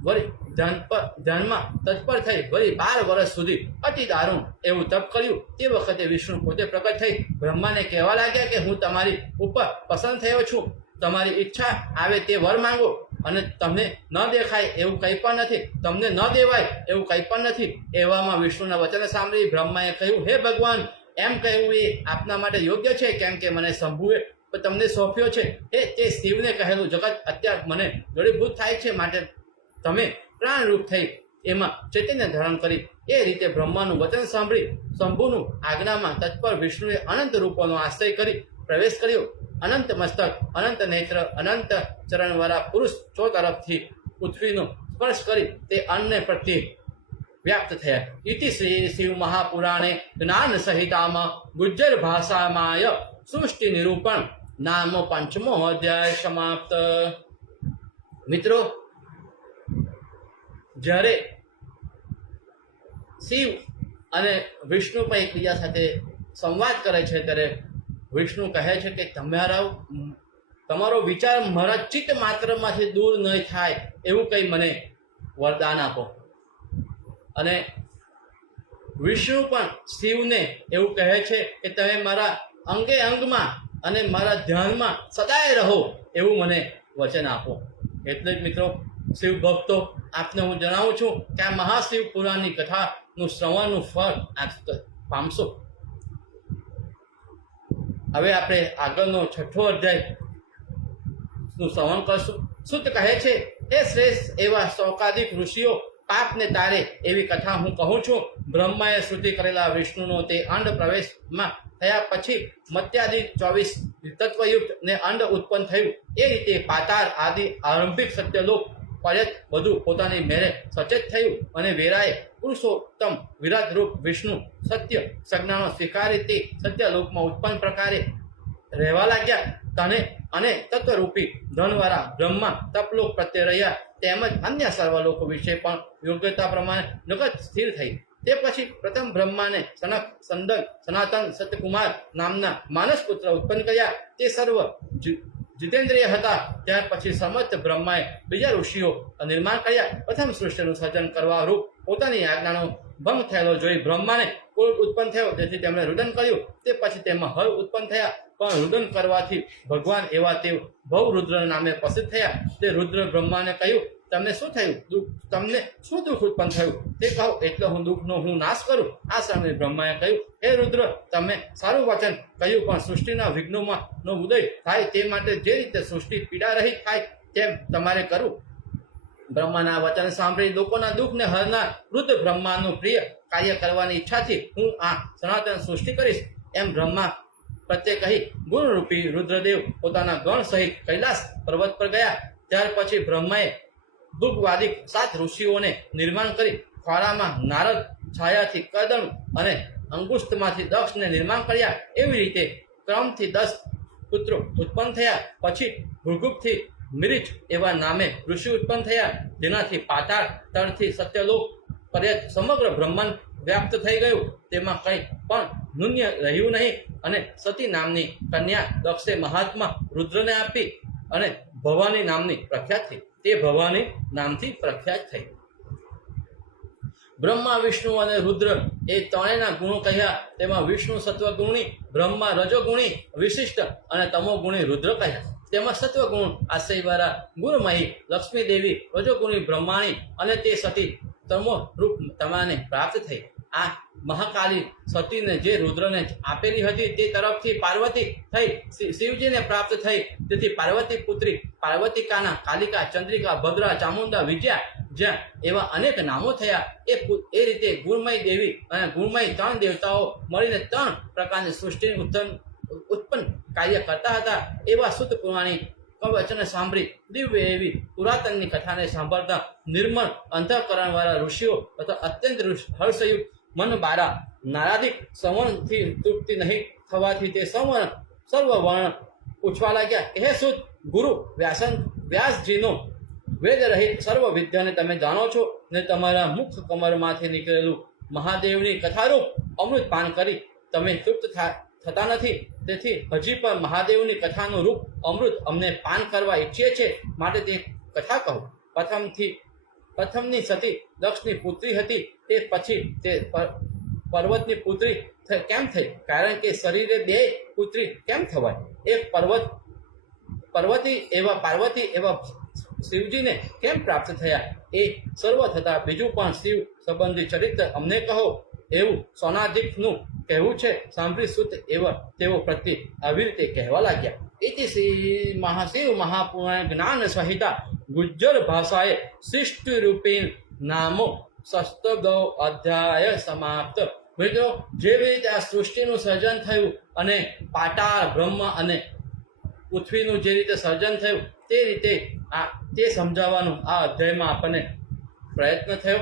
વળી ધ્યાનમાં તત્પર થઈ વળી 12 વર્ષ સુધી અતિ દારૂણ એવું તપ કર્યું. તે વખતે વિષ્ણુ પોતે પ્રગટ થઈ બ્રહ્માને કહેવા લાગ્યા કે હું તમારી ઉપર પસંદ થયો છું. તમારી ઈચ્છા આવે તે વર માંગો, અને તમને ન દેખાય એવું કંઈ પણ નથી, તમને ન દેવાય એવું કંઈ પણ નથી. એવામાં વિષ્ણુના વચન સાંભળી બ્રહ્માએ કહ્યું, હે ભગવાન, એમ કહેવું એ આપના માટે યોગ્ય છે, કેમ કે મને શંભુએ તમને સોંપ્યો છે. તે શિવને કહેલું જગત અત્યારે મને જડીભૂત થાય છે, માટે તમે પ્રાણરૂપ થઈ એમાં ચૈતન્ય ધારણ કરી. એ રીતે બ્રહ્માનું વચન સાંભળી શંભુનું આજ્ઞામાં તત્પર વિષ્ણુએ અનંત રૂપોનો આશ્રય કરી પ્રવેશ કર્યો. અનંત મસ્તક, અનંત નેત્ર, અનંત ચરણવાળા પુરુષ તરફથી પૃથ્વીનો સ્પર્શ કરી તે અન્ન પ્રત્યે વ્યાપ્ત થયા. ઇતિ શ્રી શિવ મહાપુરાણે જ્ઞાન સહિતામાં ગુજ્જર ભાષામાય સૃષ્ટિ નિરૂપણ નામ 5મો અધ્યાય સમાપ્ત. મિત્રો, જ્યારે શિવ અને વિષ્ણુ પણ એકબીજા સાથે સંવાદ કરે છે ત્યારે વિષ્ણુ કહે છે કે તમારો વિચાર મારા ચિત્ત માત્રમાંથી દૂર નહીં થાય એવું કંઈ મને વરદાન આપો. અને વિષ્ણુ પણ શિવને એવું કહે છે કે તમે મારા અંગે અંગમાં અને મારા ધ્યાનમાં સદાય રહો એવું મને વચન આપો. એટલે જ મિત્રો, શિવ ભક્તો, આપને હું જણાવું છું કે આ મહાશિવ પુરાણની કથાનું શ્રવણનું ફળ આપ પામશો. હવે આપણે આગળનો 6થો અધ્યાયનું શ્રવણ કરશું. સુત કહે છે, એ શ્રેષ્ઠ એવા શૌકાદિક ઋષિઓ, પાપને તારે એવી કથા હું કહું છું. બ્રહ્માએ શ્રુતિ કરેલા વિષ્ણુનો તે અંડ પ્રવેશમાં થયા પછી મત્યાદિ 24 તત્વયુક્ત ને અંડ ઉત્પન્ન થયું. એ રીતે પાતાળ આદિ આરંભિક સત્યલોક પર્યત બધું પોતાની મેળે સચેત થયું, અને વેરાએ પુરુષોત્તમ વિરાટ રૂપ વિષ્ણુ સત્ય સંજ્ઞાનો સ્વીકારી તે સત્યલોકમાં ઉત્પન્ન પ્રકારે રહેવા લાગ્યા. તને અને તત્વરૂપી ધનવાળા બ્રહ્મા તપલોક પ્રત્યે રહ્યા, તેમજ અન્ય સર્વલોકો વિશે પણ યોગ્યતા પ્રમાણે જગત સ્થિર થઈ. તે પછી પ્રથમ બ્રહ્માને સનક, સંદન, સનાતન, સત્યકુમાર નામના માનસ પુત્ર ઉત્પન્ન કર્યા. તે સર્વ જીતેન્દ્રિય હતા. ત્યાર પછી સમર્થ બ્રહ્માએ બીજા ઋષિઓ નિર્માણ કર્યા. પ્રથમ સૃષ્ટિનું સર્જન કરવા રૂપ પોતાની આજ્ઞાનો ભંગ થયેલો જોઈ બ્રહ્માને ક્રોધ ઉત્પન્ન થયો, તેથી તેમણે રુદન કર્યું. તે પછી તેમાં હર ઉત્પન્ન થયા, પણ રુદન કરવાથી ભગવાન એવા તે ભવરુદ્ર નામે પ્રસિદ્ધ થયા. તે રુદ્ર બ્રહ્માને કહ્યું, તમને શું થયું? તમને શું દુઃખ ઉત્પન્ન થયું તે કહો, એટલે હું દુઃખનો હું નાશ કરું. આ સમયે બ્રહ્માએ કહ્યું, હે રુદ્ર, તમે સારું વચન કહ્યું, પણ સૃષ્ટિના વિઘ્નોમાં નો ઉદય થાય તે માટે જે રીતે સૃષ્ટિ પીડા રહિત થાય તેમ તમારે કરવું. બ્રહ્માના વચન સાંભળી લોકોના દુઃખને હરનાર વૃદ્ધ બ્રહ્માનું પ્રિય કાર્ય કરવાની ઈચ્છાથી હું આ સનાતન સૃષ્ટિ કરીશ એમ બ્રહ્મા પ્રત્યે કહી ગુણરૂપી રુદ્રદેવ પોતાના ગણ સહિત કૈલાસ પર્વત પર ગયા. ત્યાર પછી બ્રહ્માએ દુઃખવાદિક 7 ઋષિઓને નિર્માણ કરી. ખોળામાં નારદ, છાયાથી કદમ અને અંગુષ્ઠમાંથી દક્ષને નિર્માણ કર્યા. એવી રીતે ક્રમથી 10 પુત્રો ઉત્પન્ન થયા. પછી ભૃગુપથી મિરિચ એવા નામે ઋષિ ઉત્પન્ન થયા, જેનાથી પાતાળ તળથી સત્યલોક પર્યંત સમગ્ર બ્રહ્માંડ વ્યાપ્ત થઈ ગયું. તેમાં કંઈ પણ ન્યૂન્ય રહ્યું નહીં. અને સતી નામની કન્યા દક્ષે મહાત્મા રુદ્રને આપી, અને ભવાની નામની પ્રખ્યાત થઈ. તે ભવાની નામથી પ્રખ્યાત થઈ. બ્રહ્મા, વિષ્ણુ અને રુદ્ર એ ત્રણેયના ગુણો કહ્યા. તેમાં વિષ્ણુ સત્વગુણી, બ્રહ્મા રજોગુણી વિશિષ્ટ અને તમોગુણી રુદ્ર કહ્યા. તેમાં સત્વગુણ આશ્રયવાળા ગુણમયી લક્ષ્મી દેવી, રજોગુણી બ્રહ્માણી અને તે સતી તમો રૂપ તમાને પ્રાપ્ત થઈ. આ મહાકાલી સતીને જે રુદ્રને આપેલી હતી તે તરફથી પાર્વતી થઈ શિવજીને પ્રાપ્ત થઈ. તેથી પાર્વતી પુત્રી પાર્વતિકાના કાલિકા, ચંદ્રિકા, ભદ્રા, ચામુંડા, વિજયા જ્યાં એવા અનેક નામો થયા. એ રીતે ગુણમય દેવી અને ગુણમય 3 દેવતાઓ મળીને 3 પ્રકારની સૃષ્ટિ ઉત્પન્ન કાર્ય કરતા હતા. એવા સુત પુરાણી વચન સાંભળી દિવ્ય એવી પુરાતનની કથાને સાંભળતા નિર્મળ અંતઃકરણવાળા ઋષિઓ તથા અત્યંત હર્ષયુક્ત મન બારા નારાદિક સંવરણથી તૃપ્તિ નહીં થવાથી તે સંવરણ સર્વ વર્ણ પૂછવા લાગ્યા, હે સુત, ગુરુ વ્યાસજીનો વેદ રહિત સર્વ વિદ્યાને તમે જાણો છો ને તમારા મુખ કમરમાંથી નીકળેલું મહાદેવની કથારૂપ અમૃત પાન કરી તમે તૃપ્ત થતા નથી. તેથી હજી પણ મહાદેવની કથાનું રૂપ અમૃત અમને પાન કરવા ઈચ્છીએ છે, માટે તે કથા કહો. પ્રથમની સતી દક્ષની પુત્રી હતી, તે પછી તે પર્વતની પુત્રી કેમ થઈ? કારણ કે શરીરે બે પુત્રી કેમ થવાય? એક પાર્વતી એવા શિવજીને કેમ પ્રાપ્ત થયા? એ સર્વ થતા બીજું પણ શિવ સંબંધી ચરિત્ર અમને કહો, એવું સોનાદીપનું કહેવું છે. સાંભળી સુત તેઓ પ્રત્યે આવી રીતે કહેવા લાગ્યા. ઇતિ શ્રી શિવ મહાપુરાણ જ્ઞાન સંહિતા ગુજ્જર ભાષાએ શિષ્ટ રૂપેણ નામો સસ્તગૌ અધ્યાય સમાપ્ત. મિત્રો, જેવી રીતે આ સૃષ્ટિનું સર્જન થયું અને પાતાળ બ્રહ્મ અને પૃથ્વીનું જે રીતે સર્જન થયું તે રીતે તે સમજાવવાનું આ અધ્યાયમાં આપણને પ્રયત્ન થયો.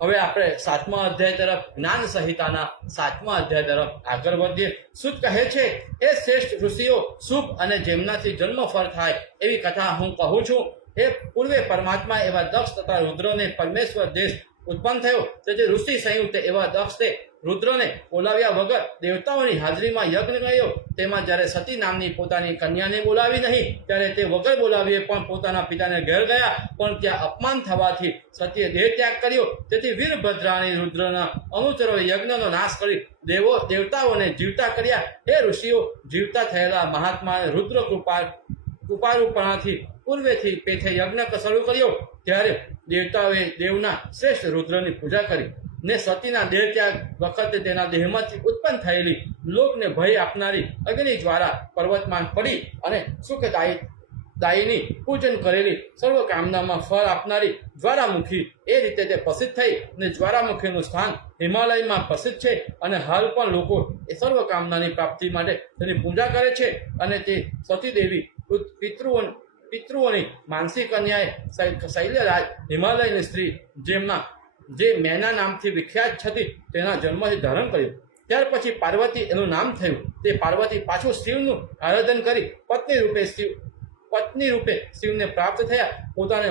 હવે આપણે 7મા અધ્યાય તરફ, જ્ઞાન સંહિતાના 7મા અધ્યાય તરફ આગળ વધીએ. સુત કહે છે, એ શ્રેષ્ઠ ઋષિઓ, શુભ અને જેમનાથી જન્મ ફળ થાય એવી કથા હું કહું છું. એ પૂર્વે પરમાત્મા એવા દક્ષ તથા રુદ્રને પરમેશ્વર દેશ ઉત્પન્ન થયો. તેથી ઋષિ સંયુક્ત એવા દક્ષે રુદ્રને બોલાવ્યા વગર દેવતાઓની હાજરીમાં યજ્ઞ કર્યો. તેમાં જ્યારે સતી નામની પોતાની કન્યાને બોલાવી નહીં, ત્યારે તે વગર બોલાવીએ પણ પોતાના પિતાને ઘેર ગયા, પણ ત્યાં અપમાન થવાથી સતીએ દેહ ત્યાગ કર્યો. તેથી વીરભદ્રાણી રુદ્રના અનુચરોએ યજ્ઞનો નાશ કરી દેવતાઓને જીવતા કર્યા. હે ઋષિઓ, જીવતા થયેલા મહાત્માએ રુદ્ર કૃપારૂપણાથી પૂર્વેથી પેથે યજ્ઞ શરૂ કર્યો. ત્યારે દેવતાઓએ દેવના શ્રેષ્ઠ રુદ્રની પૂજા કરી ને સતીના દેહ ત્યાગ વખતે તેના દેહમાંથી ઉત્પન્ન થયેલી લોકને ભય આપનારી અગ્નિ જ્વાળા પર્વતમાં પડી અને સુખદાયીની પૂજન કરેલી સર્વ કામનામાં ફળ આપનારી જ્વાળામુખી એ રીતે તે પ્રસિદ્ધ થઈ ને જ્વાળામુખીનું સ્થાન હિમાલયમાં પ્રસિદ્ધ છે અને હાલ પણ લોકો એ સર્વ કામનાની પ્રાપ્તિ માટે તેની પૂજા કરે છે. અને તે સતીદેવી પિતૃઓની માનસી કન્યાએ શૈલ્યરાજ હિમાલયની સ્ત્રી જે મેના નામથી વિખ્યાત હતી તેના જન્મથી ધારણ કર્યું. ત્યાર પછી પાર્વતી એનું નામ થયું. તે પાર્વતી પાછું શિવનું આરાધન કરી પત્ની રૂપે શિવને પ્રાપ્ત થયા. પોતાને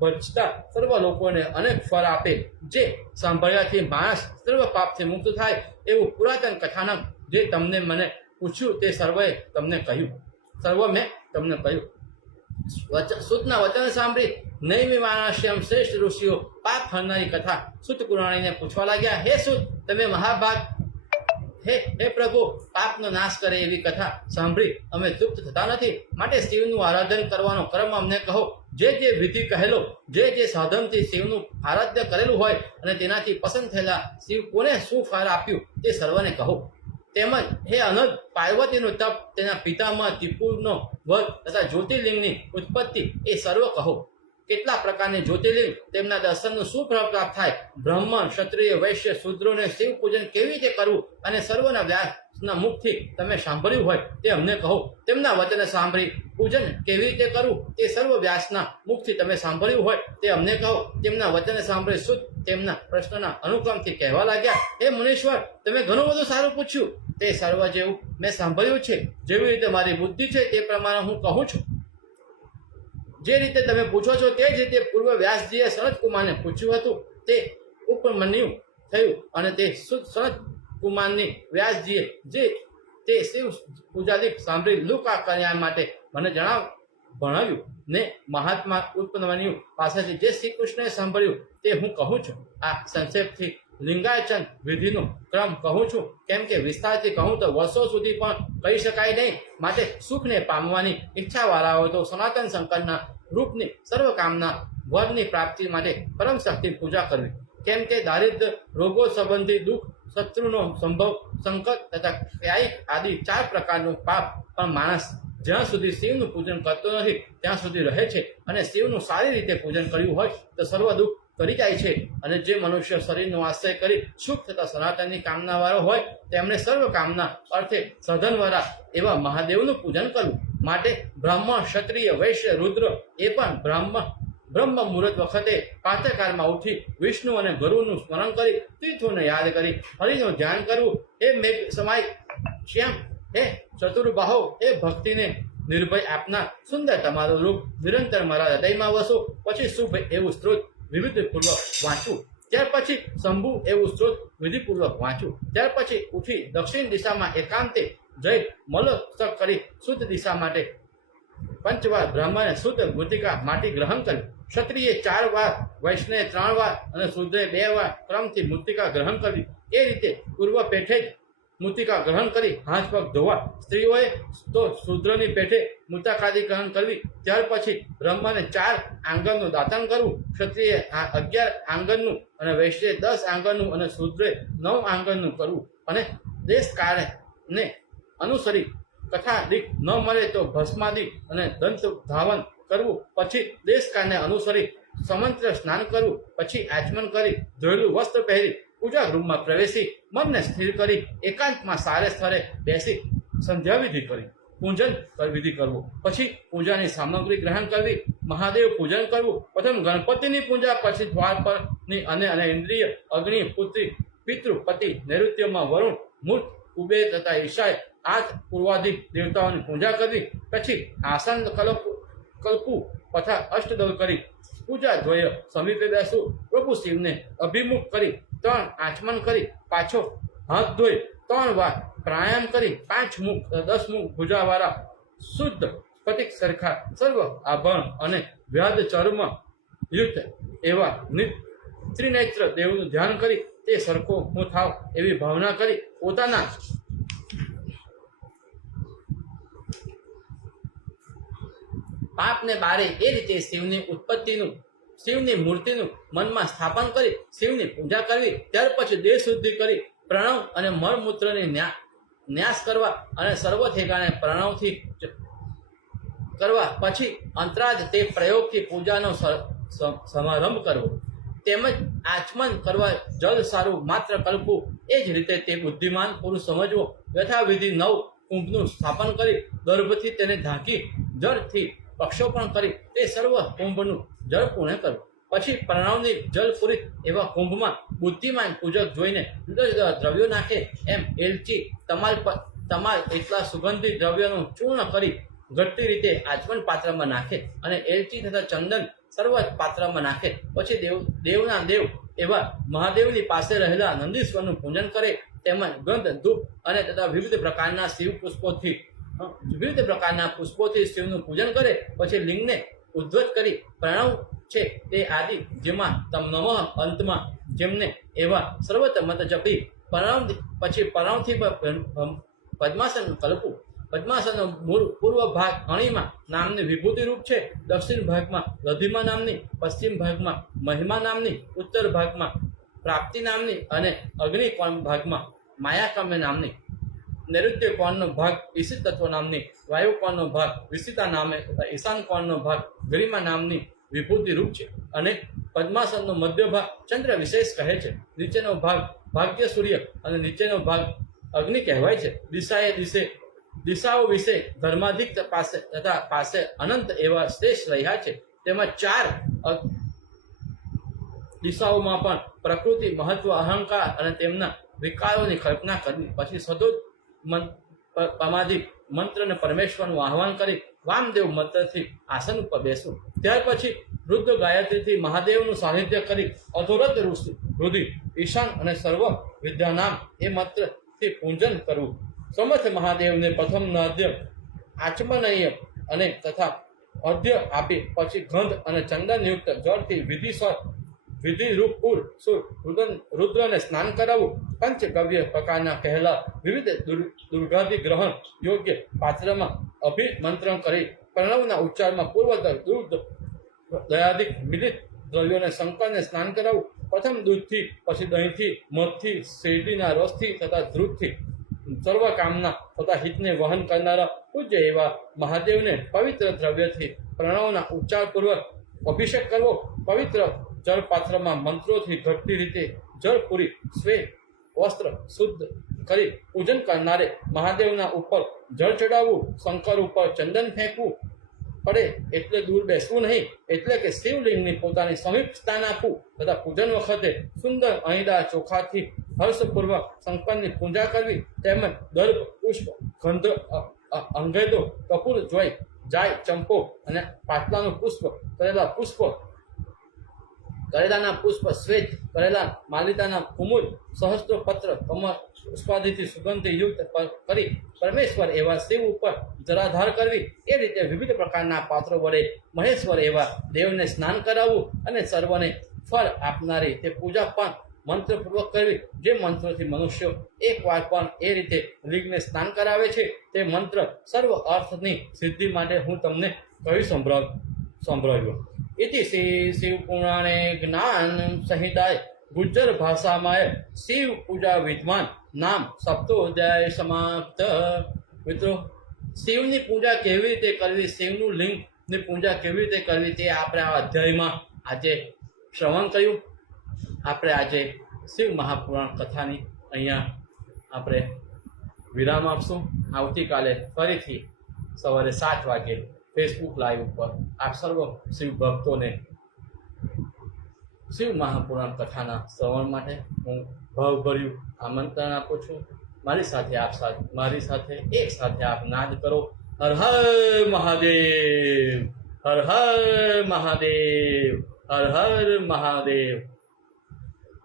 ભજતા સર્વ લોકોને અનેક ફળ આપે, જે સાંભળ્યાથી માણસ સર્વ પાપથી મુક્ત થાય એવું પુરાતન કથાનક જે મને પૂછ્યું તે સર્વે મેં તમને કહ્યું. સુતના વચન સાંભળી નૈમિષારણ્યમ શ્રેષ્ઠ ઋષિઓ પાપ હરનારી કથા સુત પુરાણીને પૂછવા લાગ્યા. હે સુત, તમે મહાભાગ, હે પ્રભુ, પાપનો નાશ કરે એવી કથા સાંભળી અમે તૃપ્ત થતા નથી, માટે શિવનું આરાધન કરવાનો ક્રમ અમને કહો. જે વિધિ કહેલો, જે સાધનથી શિવનું આરાધ્ય કરેલું હોય અને તેનાથી પસંદ થયેલા શિવ કોને શું ફળ આપ્યું તે સર્વને કહો. તેમજ હે અનંત, પાર્વતીનું તપ, તેના પિતામાં ત્રિપુરનો વધ તથા જ્યોતિર્લિંગની ઉત્પત્તિ એ સર્વ કહો. કેટલા પ્રકારની જ્યોતિર્લિંગ, તેમના દર્શનનું શું ફળ પ્રાપ્ત થાય, બ્રાહ્મણ, ક્ષત્રિય, વૈશ્ય, શૂદ્રોને શિવ પૂજન કેવી રીતે કરવું અને સર્વના વ્યાસના મુખથી તમે સાંભળ્યું હોય તે અમને કહો. તેમના વચન સાંભળી પૂજન કેવી રીતે કરવું તે સર્વ વ્યાસના મુખથી તમે સાંભળ્યું હોય તે અમને કહો. તેમના વચન સાંભળી સુત તેમના પ્રશ્નના અનુક્રમથી કહેવા લાગ્યા. હે મુનીશ્વર, તમે ઘણું બધું સારું પૂછ્યું. તે સર્વ જેવું મેં સાંભળ્યું છે. જેવી રીતે મારી બુદ્ધિ છે તે પ્રમાણે હું કહું છું. જે રીતે તમે પૂછો છો તે જ રીતે પૂર્વ વ્યાસજીએ સનત કુમારને પૂછ્યું હતું તે ઉપમન્યુ થયું. અને તે સનત કુમારની વ્યાસજીએ તે શિવ પૂજાદિક સાંભળી લુકા કલ્યાણ માટે મને ભણાવ્યું ને મહાત્મા ઉપમન્યુ પાસેથી જે શ્રી કૃષ્ણએ સાંભળ્યું તે હું કહું છું. આ સંક્ષેપથી લિંગાયચન વિધિનો ક્રમ કહું છું, કેમ કે વિસ્તારથી કહું તો વર્ષો સુધી પણ કહી શકાય નહીં. માટે સુખને પામવાની ઈચ્છાવાળાઓ તો સનાતન શંકરના રૂપની સર્વકામના વરની પ્રાપ્તિ માટે પરમ શક્તિની પૂજા કરવી. કેમ કે દારિદ્ર, રોગો સંબંધી દુઃખ, શત્રુનો સંભવ, સંકટ તથા ક્યાયિક આદિ 4 પ્રકારનું પાપ પણ માણસ જ્યાં સુધી શિવનું પૂજન કરતો નથી ત્યાં સુધી રહે છે. અને શિવનું સારી રીતે પૂજન કર્યું હોય તો સર્વ દુઃખ કરી જાય છે. અને જે મનુષ્ય શરીરનો આશ્રય કરી સુખ તથા સનાતનની કામનાવાળો હોય તેમણે સર્વ કામના અર્થે સાધનવાળા એવા મહાદેવનું પૂજન કરવું. માટે બ્રાહ્મણ, ક્ષત્રિય, વૈશ્ય, રુદ્ર એ પણ બ્રહ્મ મુહૂર્ત વખતે પ્રાતઃકાળમાં ઉઠી વિષ્ણુ અને ગુરુનું સ્મરણ કરી તીર્થોને યાદ કરી હરિનું ધ્યાન કરવું. હે મેઘ સમાય શ્યામ, હે ચતુર્બાહો, હે ભક્તિને નિર્ભય આપનાર સુંદર તમારું રૂપ નિરંતર મારા હૃદયમાં વસો. પછી શુભ એવું સ્ત્રોત વિવિધપૂર્વક વાંચું. ત્યાર પછી શંભુ એવું સ્ત્રોત વિધિપૂર્વક વાંચું. ત્યાર પછી ઉઠી દક્ષિણ દિશામાં એકાંતે જઈ મલસ્તક કરી શુદ્ધ દિશા માટે પંચવાર બ્રાહ્મણે શુદ્ધ મૃતિકા માટી ગ્રહણ કરી. ક્ષત્રિય 4 વાર, વૈષ્ણવે 3 વાર અને શૂદ્રે 2 વાર ક્રમથી મૃતિકા ગ્રહણ કરવી. એ રીતે પૂર્વ પેઠે જ મૃતિકા ગ્રહણ કરી હાથ પગ ધોવા. સ્ત્રીઓએ તો શૂદ્રની પેઠે મૃતિકાદિ ગ્રહણ કરવી. ત્યાર પછી બ્રહ્મને 4 આંગણનું દાતન કરવું. ક્ષત્રિય 11 આંગણનું અને વૈશ્ય 10 આંગણનું અને શૂદ્રે 9 આંગણનું કરવું. અને દેશ કાળને અનુસરી કથાદિક ન મળે તો ભસ્માદિ અને દંત ધાવન કરવું. પછી દેશકાળને અનુસરી સમંત્ર સ્નાન કરવું. પછી આચમન કરી ધોયેલું વસ્ત્ર પહેરી પૂજા ગૃહમાં પ્રવેશી મનને સ્થિર કરી એકાંતમાં સારે સ્થળે બેસી સંધ્યા વિધિ કરી પૂજન વિધિ કરવું. પછી પૂજાની સામગ્રી ગ્રહણ કરવી. મહાદેવ પૂજન કરવું. પ્રથમ ગણપતિની પૂજા, પછી દ્વાર પરની અને ઇન્દ્રિય અગ્નિ પુત્રી પિતૃ પતિ નૈઋત્યમાં વરુણ મૂર્ત કુબેર તથા ઈશાય આઠ પૂર્વાધિક દેવતાઓની પૂજા કરવી. પછી આસન કલ્પવું તથા અષ્ટદળ કરી પૂજા ધ્વય સમીપે બેસવું. પ્રભુ શિવને અભિમુખ કરી 3 આચમન કરી પાછો હાથ ધોઈ 3 વાર પ્રાણાયામ કરી 5 મુખ 10 મુખ ભુજાવાળા શુદ્ધ સ્ફટિક સરખા સર્વ આભરણ અને વ્યાધ ચર્મ યુક્ત એવા ત્રિનેત્ર દેવનું ધ્યાન કરી તે સરખો હું થાવ એવી ભાવના કરી પોતાના પાપને બારે એ રીતે શિવની મૂર્તિનું મનમાં સ્થાપન કરી શિવની પૂજા કરવી. ત્યાર પછી દેહ શુદ્ધિ કરી પ્રણવ અને મળમૂત્રની ન્યાસ કરવા અને સર્વ ઠેકાણે પ્રણવથી કરવા. પછી અંતરાજ તે પ્રયોગથી પૂજાનો સમારંભ કરવો. તેમજ આચમન કરવા જલ સારું માત્ર કલ્પવું. એ જ રીતે તે બુદ્ધિમાન પુરુષ સમજવો. યથાવિધિ 9 કુંભનું સ્થાપન કરી દર્ભથી તેને ઢાંકી જળથી પ્રક્ષોપણ કરી તે સર્વ કુંભનું જળ પૂર્ણ કરવું. પછી પ્રણવની જલપૂરિત એવા કુંભમાં બુદ્ધિમાન પૂજક જોઈને જુદા જુદા દ્રવ્યો નાખે. એમ એલચી તમાલ એટલા સુગંધિત દ્રવ્યોનું ચૂર્ણ કરી ઘટતી રીતે આચમન પાત્રમાં નાખે અને એલચી તથા ચંદન સર્વ પાત્રમાં નાખે. પછી દેવના દેવ એવા મહાદેવની પાસે રહેલા નંદીશ્વરનું પૂજન કરે. તેમજ ગંધ ધૂપ અને તથા વિવિધ પ્રકારના પુષ્પોથી શિવનું પૂજન કરે. પછી લિંગને ઉદ્ધત કરી પ્રણવ છે તે આદિ જેમાં તમ નમઃ અંતમાં જેમને એવા સર્વત મત જપી પછી પ્રણવથી પદ્માસન કલ્પવું. પદ્માસનનો મૂળ પૂર્વ ભાગ અણીમાં નામની વિભૂતિ રૂપ છે. દક્ષિણ ભાગમાં લધિમા નામની, પશ્ચિમ ભાગમાં મહિમા નામની, ઉત્તર ભાગમાં પ્રાપ્તિ નામની અને અગ્નિ કોણ ભાગમાં માયાકામ્ય નામની, નૈઋત્ય કોણનો ભાગ ઈશિત તત્વ નામની, વાયુ કોણનો ભાગ વિસિતા નામે તથા ઈશાન કોણનો ભાગ ગરિમા નામની વિભૂતિ રૂપ છે. અને પદ્માસનનો મધ્ય ભાગ ચંદ્ર વિશેષ કહે છે. નીચેનો ભાગ ભાગ્ય સૂર્ય અને નીચેનો ભાગ અગ્નિ કહેવાય છે. દિશાઓ વિશે ધર્માધિક પાસે અનંત એવા શ્રેષ્ઠ રહ્યા છે. તેમાં 4 દિશાઓમાં પણ પ્રકૃતિ મહત્વ અહંકાર અને તેમના વિકારોની કલ્પના કરવી. પછી સદોદ પમાધિ મંત્ર અને પરમેશ્વરનું આહ્વાન કરી વામદેવ મંત્રથી આસન ઉપર બેસવું. ત્યાર પછી રુદ્ર ગાયત્રીથી મહાદેવનું સાનિધ્ય કરી અધોરથ રુધિર ઈશાન અને સર્વ વિદ્યાનામ એ મંત્રથી પૂજન કરવું. સમર્થ મહાદેવને પ્રથમ નાદ્ય આચમનીય અને તથા અધ્ય આપી પછી ગંધ અને ચંદનયુક્ત જળથી વિધિરૂપ રુદ્રને સ્નાન કરાવવું. પંચગવ્ય પ્રકારના કહેલા વિવિધ દુર્ગાદિ ગ્રહણ યોગ્ય પાત્રમાં અભિમંત્રણ કરી પ્રણવના ઉચ્ચારમાં પૂર્વતર દૂધ દયાદિક મિલિત દ્રવ્યોને શંકરને સ્નાન કરાવવું. પ્રથમ દૂધથી, પછી દહીંથી, મધથી, શેરડીના રસથી તથા ધ્રુતથી સર્વ કામના તથા હિતને વહન કરનારા પૂજ્ય એવા મહાદેવને પવિત્ર દ્રવ્યથી પ્રણવના ઉચ્ચારપૂર્વક અભિષેક કરવો. પવિત્ર જળપાત્રમાં મંત્રોથી ઘટતી રીતે જળ પૂરી સ્વે વસ્ત્ર શુદ્ધ કરી પૂજન કરનારે મહાદેવના ઉપર જળ ચડાવવું. શંકર ઉપર ચંદન ફેંકવું પડે એટલે દૂર બેસવું નહીં. એટલે કે શિવલિંગની પોતાની સમીપ સ્થાન આપવું તથા પૂજન વખતે સુંદર અણીદાર ચોખાથી હર્ષપૂર્વક શંકરની પૂજા કરવી. તેમજ દર્ભ પુષ્પ ગંધ અંગેદો કપૂર જોઈ જાય ચંપો અને પાટલાનું પુષ્પ કરેલાના પુષ્પ શ્વેત કરેલા માલિતાના કુમુદ સહસ્ત્રો પત્ર કમળ પુષ્પાદિથી સુગંધી યુક્ત કરી પરમેશ્વર એવા શિવ ઉપર જરાધાર કરવી, એ રીતે વિવિધ પ્રકારના પાત્રો વડે મહેશ્વર એવા દેવને સ્નાન કરાવવું અને સર્વને ફળ આપનારી તે પૂજા પણ મંત્રપૂર્વક કરવી. જે મંત્રોથી મનુષ્યો એકવાર પણ એ રીતે લિંગને સ્નાન કરાવે છે તે મંત્ર સર્વ અર્થની સિદ્ધિ માટે હું તમને કહી સંભળાવ્યો. इति श्री शिव पुराणे ज्ञान संहिताए गुज्जर भाषा में शिव पूजा विद्वान नाम सप्तोध्याय समाप्त. મિત્રો, શિવની પૂજા કેવી રીતે કરવી, શિવનું લિંગની પૂજા કેવી રીતે કરવી તે આપણે આ અધ્યાયમાં આજે શ્રવણ કર્યું. આપણે આજે શિવ મહાપુરાણ કથાની અહીંયા આપણે વિરામ આપશું. આવતીકાલે ફરીથી સવારે 7 વાગે ફેસબુક લાઈવ ઉપર આપ સર્વ શિવ ભક્તોને શિવ મહાપુરાણ કથાના શ્રવણ માટે હું ભાવભર્યું આમંત્રણ આપું છું. મારી સાથે એક સાથે આપ નાદ કરો, હર હર મહાદેવ, હર હર મહાદેવ, હર હર મહાદેવ.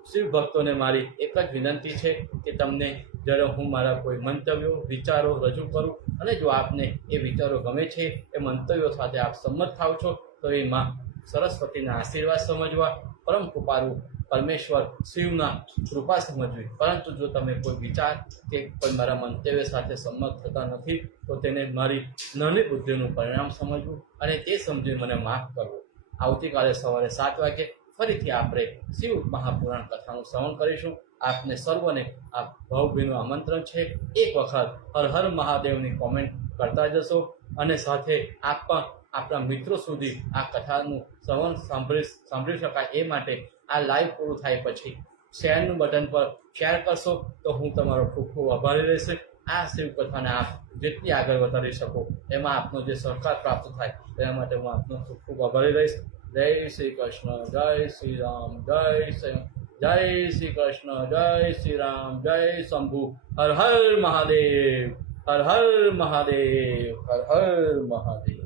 શિવ ભક્તોને મારી એક જ વિનંતી છે કે તમને જ્યારે હું મારા કોઈ મંતવ્યો વિચારો રજૂ કરું અને જો આપને એ વિચારો ગમે છે, એ મંતવ્યો સાથે આપ સંમત થાવ છો, તો એ માં સરસ્વતીના આશીર્વાદ સમજવા, પરમ કૃપાળુ પરમેશ્વર શિવના કૃપા સમજવી. પરંતુ જો તમે કોઈ વિચાર કે કોઈ મારા મંતવ્ય સાથે સંમત થતા નથી, તો તેને મારી નાની બુદ્ધિનું પરિણામ સમજવું અને તે સમજી મને માફ કરવું. આવતીકાલે સવારે 7 વાગે ફરીથી આપણે શિવ મહાપુરાણ કથાનું શ્રવણ કરીશું. આપને સર્વને આ ભાવભીનું આમંત્રણ છે. એક વખત હર હર મહાદેવની કોમેન્ટ કરતા જશો અને સાથે આપ પણ આપણા મિત્રો સુધી આ કથાનું શ્રવણ સાંભળી શકાય એ માટે આ લાઈવ પૂરું થાય પછી શેરનું બટન પર શેર કરશો તો હું તમારો ખૂબ ખૂબ આભારી રહેશે. આ શિવ કથાને આપ જેટલી આગળ વધારી શકો એમાં આપનો જે સહકાર પ્રાપ્ત થાય તેના માટે હું આપનો ખૂબ ખૂબ આભારી રહીશ. જય શ્રી કૃષ્ણ, જય શ્રી રામ, જય શ્રી કૃષ્ણ, જય શ્રી રામ, જય શંભુ. હર હર મહાદેવ, હર હર મહાદેવ, હર હર મહાદેવ.